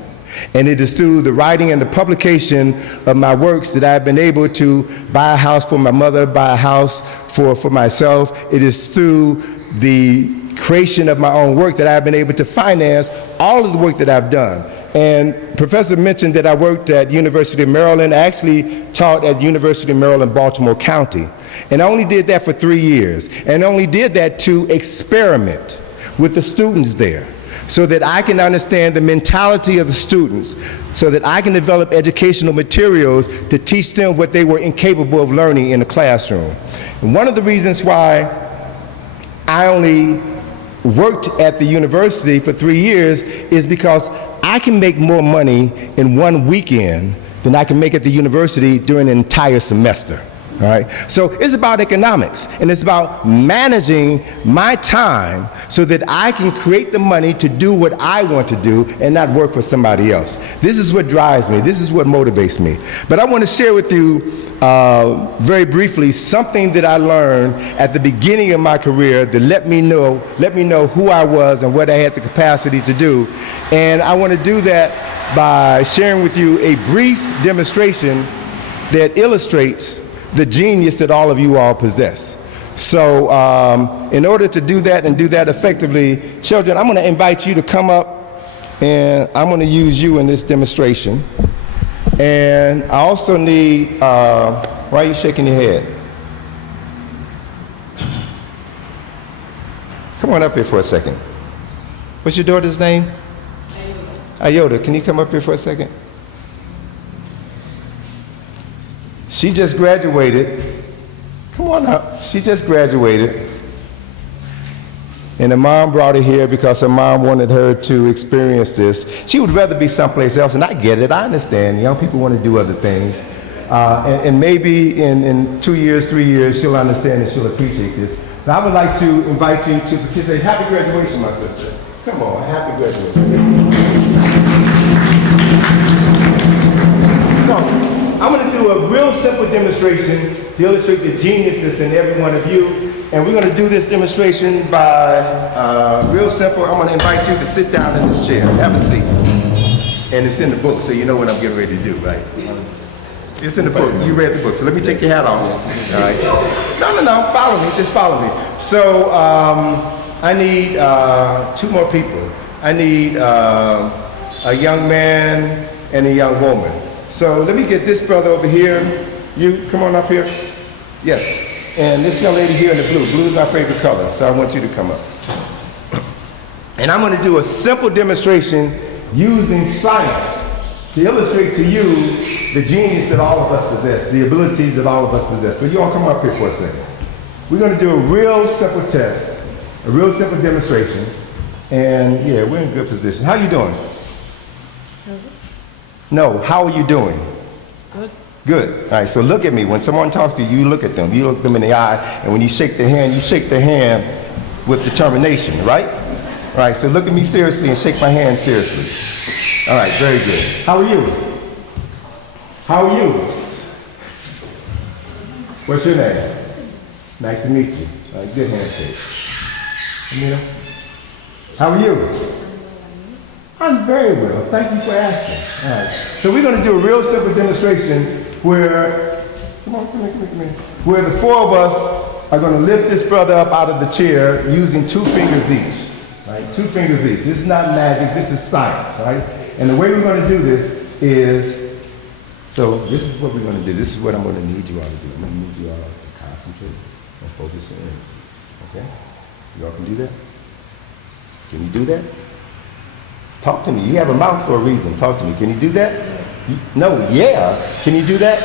And it is through the writing and the publication of my works that I've been able to buy a house for my mother, buy a house for myself. It is through the creation of my own work that I've been able to finance all of the work that I've done. And Professor mentioned that I worked at University of Maryland. I actually taught at University of Maryland, Baltimore County. And I only did that for 3 years. And I only did that to experiment with the students there, so that I can understand the mentality of the students, so that I can develop educational materials to teach them what they were incapable of learning in the classroom. And one of the reasons why I only worked at the university for 3 years is because I can make more money in one weekend than I can make at the university during an entire semester. All right? So it's about economics, and it's about managing my time so that I can create the money to do what I want to do and not work for somebody else. This is what drives me. This is what motivates me. But I want to share with you very briefly something that I learned at the beginning of my career that let me know who I was and what I had the capacity to do. And I want to do that by sharing with you a brief demonstration that illustrates the genius that all of you all possess. So in order to do that and do that effectively, children, I'm going to invite you to come up, and I'm going to use you in this demonstration. And I also need, why are you shaking your head? Come on up here for a second. What's your daughter's name? Ayota. Can you come up here for a second? She just graduated. Come on up. She just graduated. And her mom brought her here because her mom wanted her to experience this. She would rather be someplace else, and I get it. I understand. Young people want to do other things. And maybe in 2 years, 3 years, she'll understand and she'll appreciate this. So I would like to invite you to participate. Happy graduation, my sister. Come on, happy graduation. So, I'm going to do a real simple demonstration to illustrate the genius that's in every one of you. And we're going to do this demonstration by real simple. I'm going to invite you to sit down in this chair. Have a seat. And it's in the book, so you know what I'm getting ready to do, right? It's in the book. You read the book, so let me take your hat off. All right? No. Follow me. Just follow me. So I need 2 more people. I need a young man and a young woman. So let me get this brother over here. You, come on up here. Yes. And this young lady here in the blue. Blue is my favorite color, so I want you to come up. And I'm going to do a simple demonstration using science to illustrate to you the genius that all of us possess, the abilities that all of us possess. So you all come up here for a second. We're going to do a real simple test, a real simple demonstration. And yeah, we're in good position. How you doing? No, how are you doing? Good. Good. All right, so look at me. When someone talks to you, you look at them. You look them in the eye, and when you shake their hand, you shake their hand with determination, right? All right, so look at me seriously and shake my hand seriously. All right, very good. How are you? How are you? What's your name? Nice to meet you. All right, good handshake. Amina? How are you? I'm very well. Thank you for asking. All right. So we're going to do a real simple demonstration where, come on, where the four of us are going to lift this brother up out of the chair using 2 fingers each. Right? 2 fingers each. This is not magic. This is science. Right? And the way we're going to do this is, so this is what we're going to do. This is what I'm going to need you all to do. I'm going to need you all to concentrate and focus your energies. Okay? You all can do that? Can you do that? Talk to me. You have a mouth for a reason. Talk to me. Can you do that? No. Yeah. Can you do that?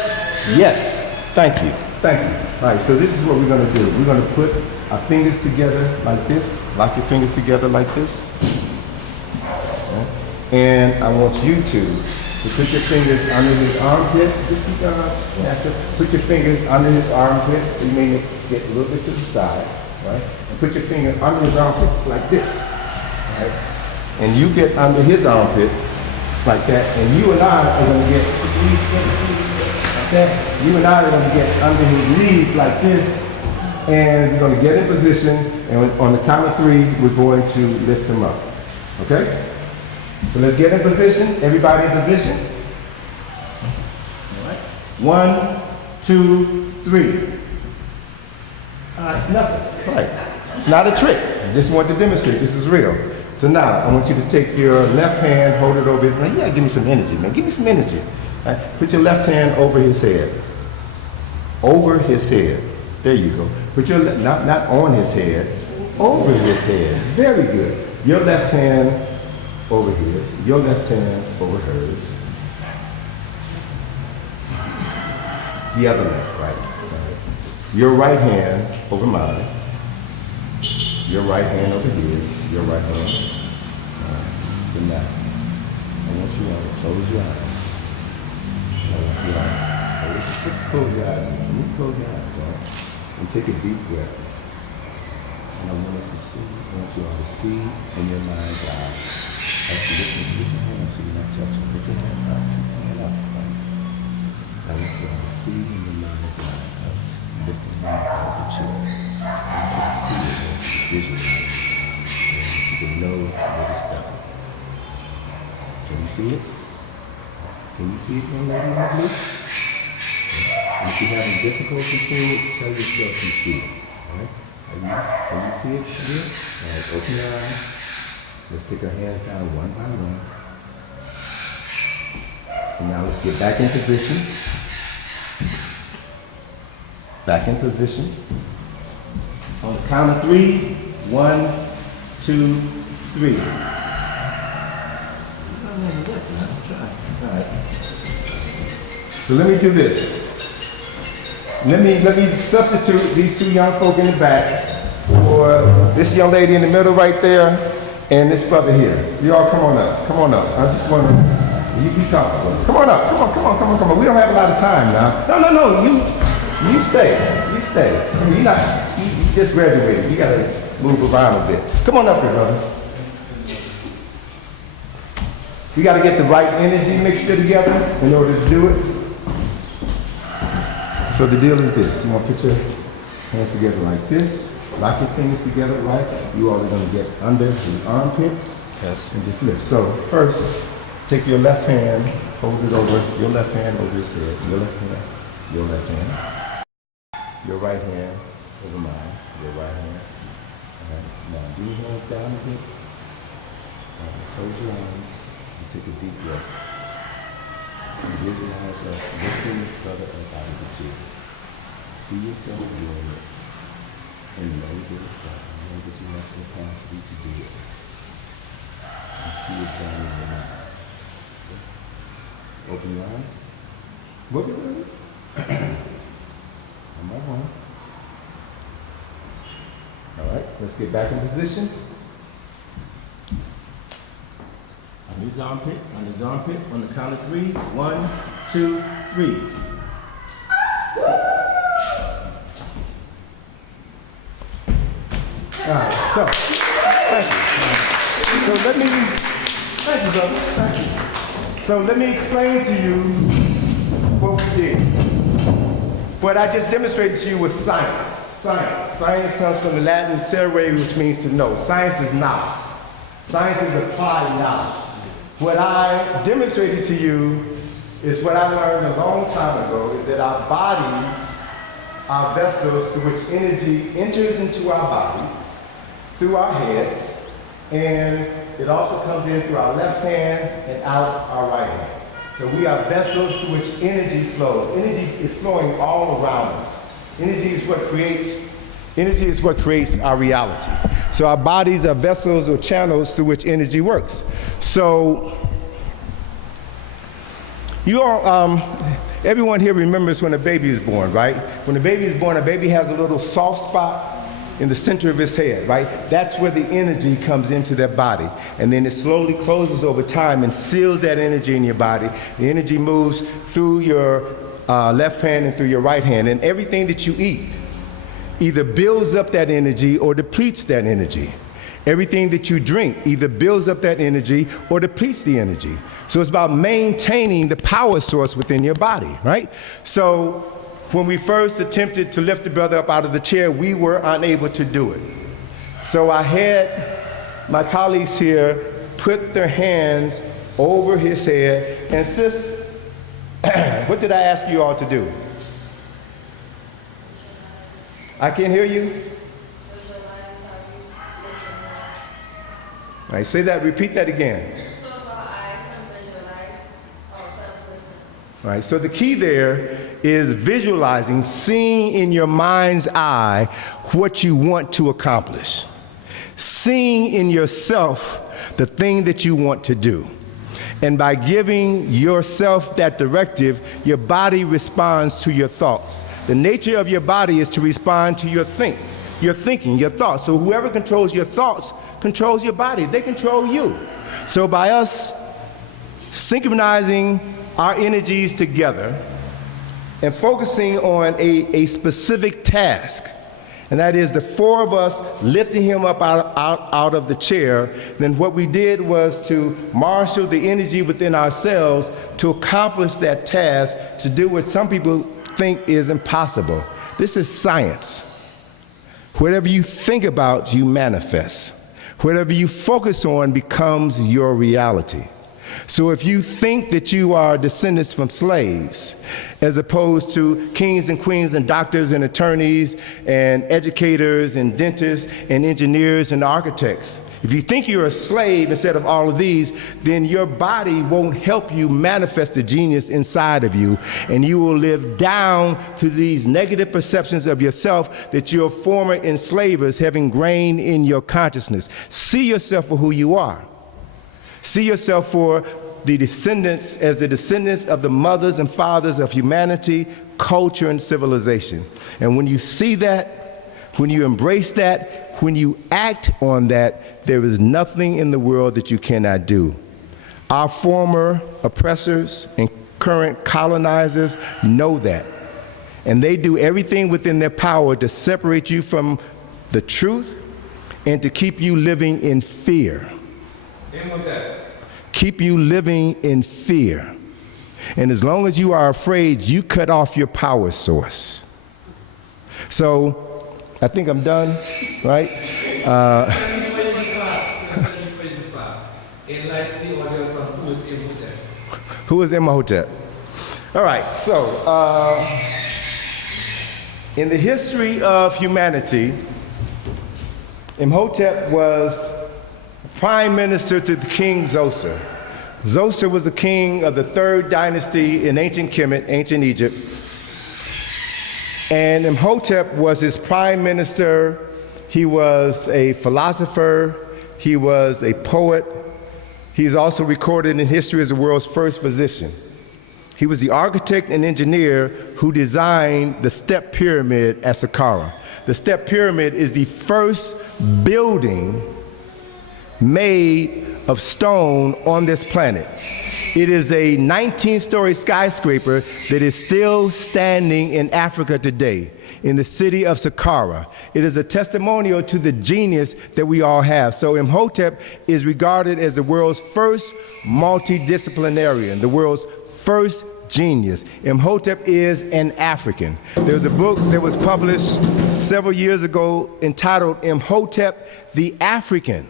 Yes. Thank you. Thank you. All right. So this is what we're going to do. We're going to put our fingers together like this. Lock your fingers together like this. Okay. And I want you to put your fingers under his armpit. Just keep your arms natural. Put your fingers under his armpit so you may get a little bit to the side. Right? And put your finger under his armpit like this. Right? And you get under his armpit like that, and you and I are going to get like that. You and I are going to get under his knees like this, and we're going to get in position, and on the count of 3, we're going to lift him up. Okay? So let's get in position. Everybody in position. All right. 1, 2, 3. All right, nothing. All right. It's not a trick. I just want to demonstrate this is real. So now, I want you to take your left hand, hold it over his, now you gotta give me some energy, man. Give me some energy. Right? Put your left hand over his head. Over his head. There you go. Put your, not on his head, over his head. Very good. Your left hand over his, your left hand over hers. The other left, right? Your right hand over mine. Your right hand over his, your right hand. So now, I want you all to close your eyes. I want you all to close your eyes. Let me close your eyes, all right? And take a deep breath. And I want us to see, I want you all to see in your mind's eye. I see lift your hand up so you're not touching. Lift your hand up, keep your hand up. Right? I want you all to see in your mind's eye. Lift your hand out of the chair. I want you to see it and visualize it. You can know what it's done. Can you see it? Can you see it, young lady, lovely? And if you're having difficulty seeing it, tell yourself you see it. All right? Can you see it here? All right, open your eyes. Let's take our hands down one by one. And now let's get back in position. Back in position. On the count of 3, 1, 2, 3. Alright. So let me do this. Let me substitute these 2 young folk in the back for this young lady in the middle right there and this brother here. So y'all come on up. Come on up. I just want to, you be comfortable. Come on up. Come on. We don't have a lot of time now. No. You stay. You stay. I mean, you just graduated. You got to move around a bit. Come on up here, brother. We got to get the right energy mixture together in order to do it. So the deal is this. You want to put your hands together like this. Lock your fingers together, right? You all are going to get under the armpit. Yes. And just lift. So first, take your left hand, hold it over, your left hand over his head. Your left hand, your left hand. Your right hand over mine. Your right hand. All right. Now, do your hands down a bit. All right. Close your eyes. Take a deep breath. Visualize us lifting this brother up out of the chair. See yourself doing it. And know that it's done. Know that you have the capacity to do it. And see it done in your mind. Okay? Open your eyes. Look at it. One by one. All right, let's get back in position. On his armpit, on the count of 3. 1, 2, 3. All right, so, thank you. So thank you, brother, thank you. So let me explain to you what we did. What I just demonstrated to you was science. Science. Science comes from the Latin serere, which means to know. Science is knowledge. Science is applied knowledge. What I demonstrated to you is what I learned a long time ago, is that our bodies are vessels through which energy enters into our bodies, through our heads, and it also comes in through our left hand and out our right hand. So we are vessels through which energy flows. Energy is flowing all around us. Energy is what creates our reality. So our bodies are vessels or channels through which energy works. So you all, everyone here remembers when a baby is born, right? When a baby is born, a baby has a little soft spot in the center of his head, right? That's where the energy comes into their body. And then it slowly closes over time and seals that energy in your body. The energy moves through your left hand and through your right hand. And everything that you eat either builds up that energy or depletes that energy. Everything that you drink either builds up that energy or depletes the energy. So it's about maintaining the power source within your body, right? So when we first attempted to lift the brother up out of the chair, we were unable to do it. So I had my colleagues here put their hands over his head, and sis, what did I ask you all to do? I can't hear you. All right, say that, repeat that again. All right, so the key there is visualizing, seeing in your mind's eye what you want to accomplish. Seeing in yourself the thing that you want to do. And by giving yourself that directive, your body responds to your thoughts. The nature of your body is to respond to your thinking, your thoughts. So whoever controls your thoughts controls your body. They control you. So by us synchronizing our energies together and focusing on a specific task, and that is the four of us lifting him up out of the chair, then what we did was to marshal the energy within ourselves to accomplish that task, to do what some people think is impossible. This is science. Whatever you think about, you manifest. Whatever you focus on becomes your reality. So if you think that you are descendants from slaves, as opposed to kings and queens and doctors and attorneys and educators and dentists and engineers and architects, if you think you're a slave instead of all of these, then your body won't help you manifest the genius inside of you, and you will live down to these negative perceptions of yourself that your former enslavers have ingrained in your consciousness. See yourself for who you are. See yourself for the descendants as the descendants of the mothers and fathers of humanity, culture, and civilization. And when you see that, when you embrace that, when you act on that, there is nothing in the world that you cannot do. Our former oppressors and current colonizers know that. And they do everything within their power to separate you from the truth and to keep you living in fear. Keep you living in fear. And as long as you are afraid, you cut off your power source. So I think I'm done, right? Who is Imhotep? All right, so in the history of humanity, Imhotep was prime minister to the king Zoser. Zoser was a king of the 3rd dynasty in ancient Kemet, ancient Egypt. And Imhotep was his prime minister. He was a philosopher. He was a poet. He's also recorded in history as the world's first physician. He was the architect and engineer who designed the step pyramid at Saqqara. The step pyramid is the first building made of stone on this planet. It is a 19-story skyscraper that is still standing in Africa today, in the city of Saqqara. It is a testimonial to the genius that we all have. So Imhotep is regarded as the world's first multidisciplinarian, the world's first genius. Imhotep is an African. There was a book that was published several years ago entitled Imhotep the African.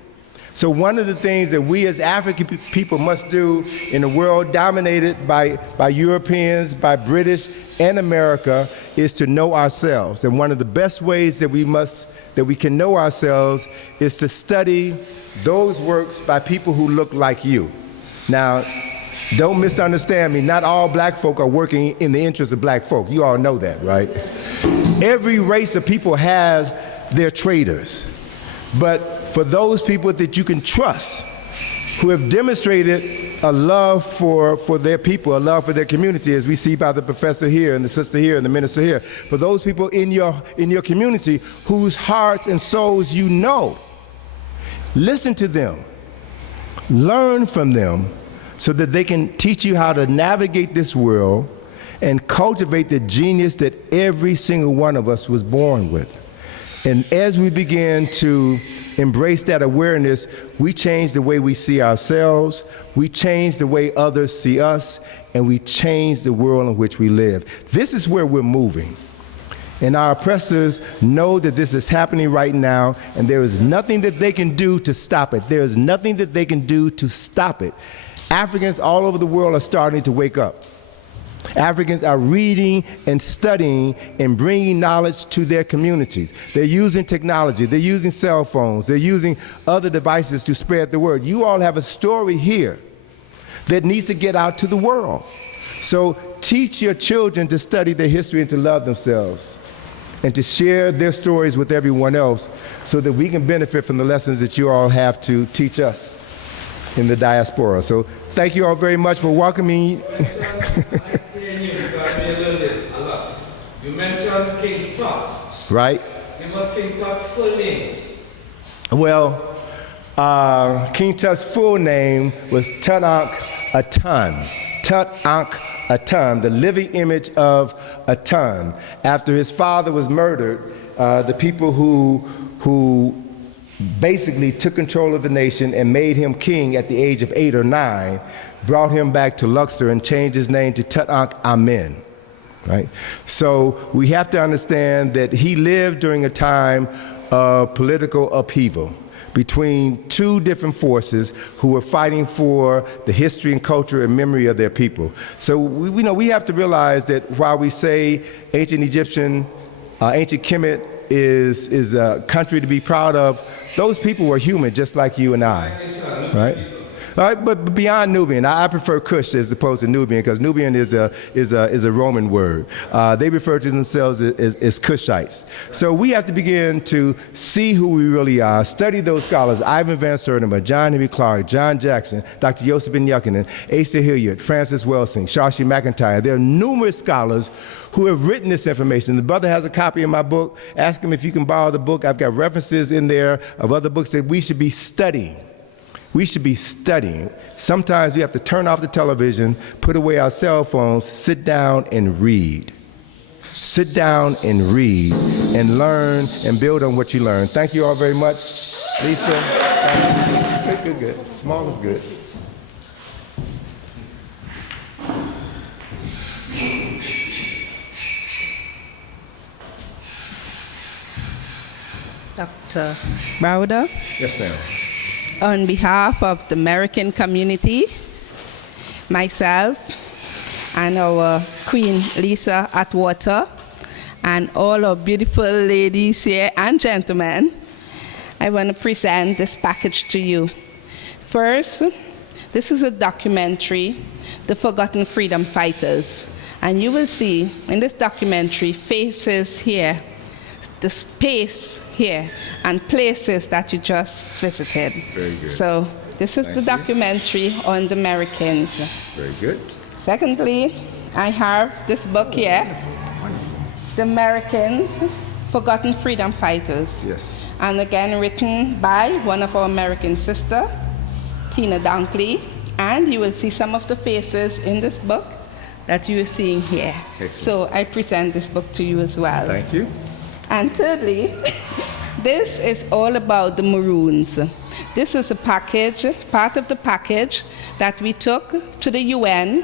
So one of the things that we as African people must do in a world dominated by Europeans, by British and America, is to know ourselves. And one of the best ways that we can know ourselves is to study those works by people who look like you. Now, don't misunderstand me. Not all black folk are working in the interest of black folk. You all know that, right? Every race of people has their traitors. But for those people that you can trust, who have demonstrated a love for their people, a love for their community, as we see by the professor here and the sister here and the minister here, for those people in your community whose hearts and souls you know, listen to them, learn from them, so that they can teach you how to navigate this world and cultivate the genius that every single one of us was born with. And as we begin to embrace that awareness, we change the way we see ourselves, we change the way others see us, and we change the world in which we live. This is where we're moving. And our oppressors know that this is happening right now, and there is nothing that they can do to stop it. There is nothing that they can do to stop it. Africans all over the world are starting to wake up. Africans are reading and studying and bringing knowledge to their communities. They're using technology, they're using cell phones, they're using other devices to spread the word. You all have a story here that needs to get out to the world. So teach your children to study their history and to love themselves, and to share their stories with everyone else, so that we can benefit from the lessons that you all have to teach us in the diaspora. So thank you all very much for welcoming me. You mentioned King Tut. Right. Give us King Tut's full name. Well, King Tut's full name was Tut-Ankh-Atun. Tut-Ankh-Atun, the living image of Atun. After his father was murdered, the people who basically took control of the nation and made him king at the age of 8 or 9, brought him back to Luxor and changed his name to Tut-Ankh-Amen. Right? So we have to understand that he lived during a time of political upheaval between two different forces who were fighting for the history and culture and memory of their people. So we have to realize that while we say ancient Egyptian, ancient Kemet is a country to be proud of, those people were human just like you and I, right? All right, but beyond Nubian, I prefer Kush as opposed to Nubian, because Nubian is a Roman word. They refer to themselves as Kushites. So we have to begin to see who we really are, study those scholars, Ivan Van Sertima, John Henry Clark, John Jackson, Dr. Joseph Ben Yuckinan, Asa Hilliard, Francis Welsing, Shashi McIntyre. There are numerous scholars who have written this information. The brother has a copy of my book. Ask him if you can borrow the book. I've got references in there of other books that we should be studying. We should be studying. Sometimes we have to turn off the television, put away our cell phones, sit down and read. Sit down and read and learn and build on what you learn. Thank you all very much. Lisa, good. Small is good. Dr. Browder. Yes, ma'am. On behalf of the Merikin community, myself, and our Queen Lisa Atwater, and all our beautiful ladies here and gentlemen, I want to present this package to you. First, this is a documentary, The Forgotten Freedom Fighters. And you will see in this documentary faces here, the space here, and places that you just visited. Very good. So this is the documentary on the Merikins. Very good. Secondly, I have this book here, The Merikins, Forgotten Freedom Fighters. Yes. And again, written by one of our American sisters, Tina Dunkley. And you will see some of the faces in this book that you are seeing here. Excellent. So I present this book to you as well. Thank you. And thirdly, this is all about the Maroons. This is a package, part of the package that we took to the UN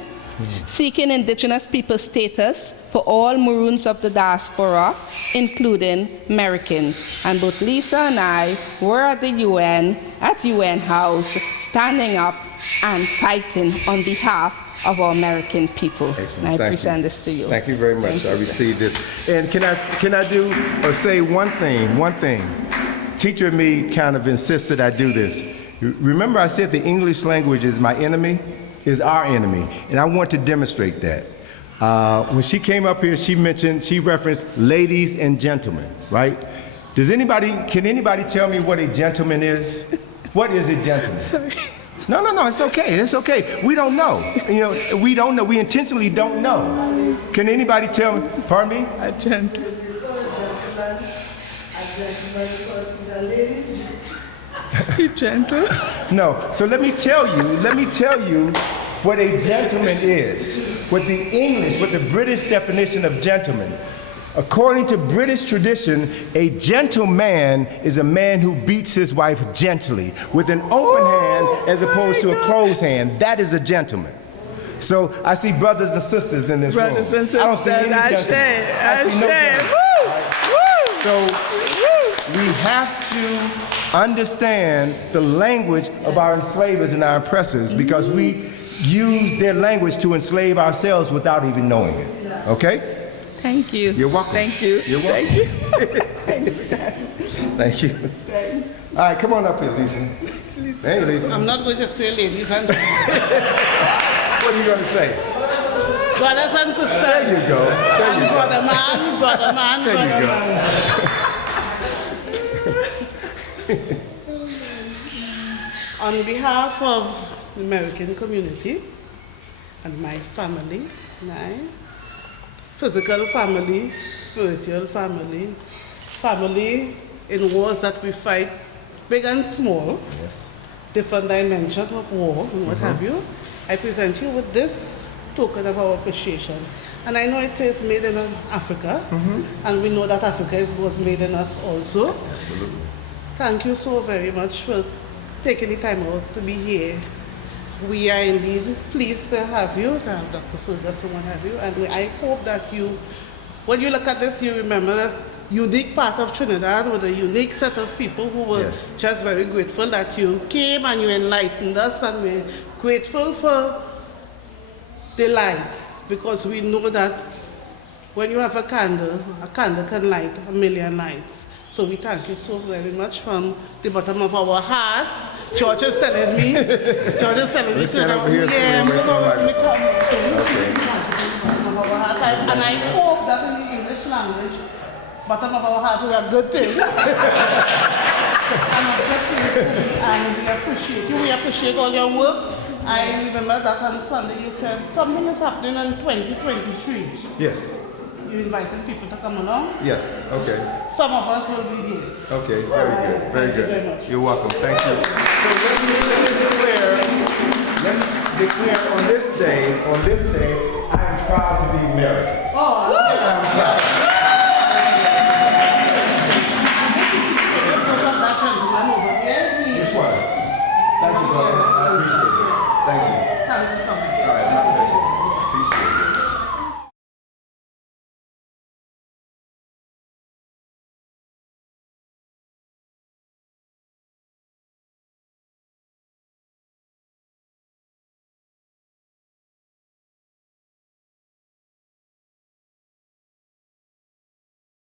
seeking indigenous people status for all Maroons of the diaspora, including Merikins. And both Lisa and I were at the UN, at UN House, standing up and fighting on behalf of our American people. Excellent. And I Thank present you. this to you. Thank you very much. Thank you, I sir. received this. And can I do or say one thing? Teacher me kind of insisted I do this. Remember I said the English language is my enemy, is our enemy, and I want to demonstrate that. When she came up here, she referenced ladies and gentlemen, right? Can anybody tell me what a gentleman is? What is a gentleman? Sorry. No, it's okay. We don't know. We don't know. We intentionally don't know. Can anybody tell me? Pardon me? A gentleman. Gentle. No. So let me tell you what a gentleman is. What the British definition of gentleman. According to British tradition, a gentleman is a man who beats his wife gently with an open hand as opposed to a closed hand. That is a gentleman. So I see brothers and sisters in this room. Brothers and sisters, I don't see any gentlemen. I see no gentlemen. So we have to understand the language of our enslavers and our oppressors because we use their language to enslave ourselves without even knowing it. Okay? Thank you. You're welcome. Thank you. You're welcome. Thank you. All right, come on up here, Lisa. Hey, Lisa. I'm not going to say ladies and gentlemen. What are you going to say? Brothers and sisters. There you go. There you go. Brother man. There you go. On behalf of the American community and my family, my physical family, spiritual family, family in wars that we fight, big and small, Yes. different dimensions of war and what have you, I present you with this token of our appreciation. And I know it says made in Africa, and we know that Africa was made in us also. Absolutely. Thank you so very much for taking the time out to be here. We are indeed pleased to have you, to have Dr. Ferguson, what have you, and I hope that when you look at this, you remember this unique part of Trinidad with a unique set of people who were Yes. just very grateful that you came and you enlightened us, and we're grateful for the light, because we know that when you have a candle can light a million lights. So we thank you so very much from the bottom of our hearts. George is telling me, so stand that over here so we yeah, wait for the microphone. bottom of our hearts. And I hope that in the English language, bottom of our heart is a good thing. And I'm just listening, and we appreciate you. We appreciate all your work. I remember that on Sunday you said something is happening in 2023. Yes. You invited people to come along. Yes. Okay. Some of us will be here. Okay. Very good. Very Thank you good. very much. You're welcome. Thank you. So let me declare on this day, I am proud to be American. Oh,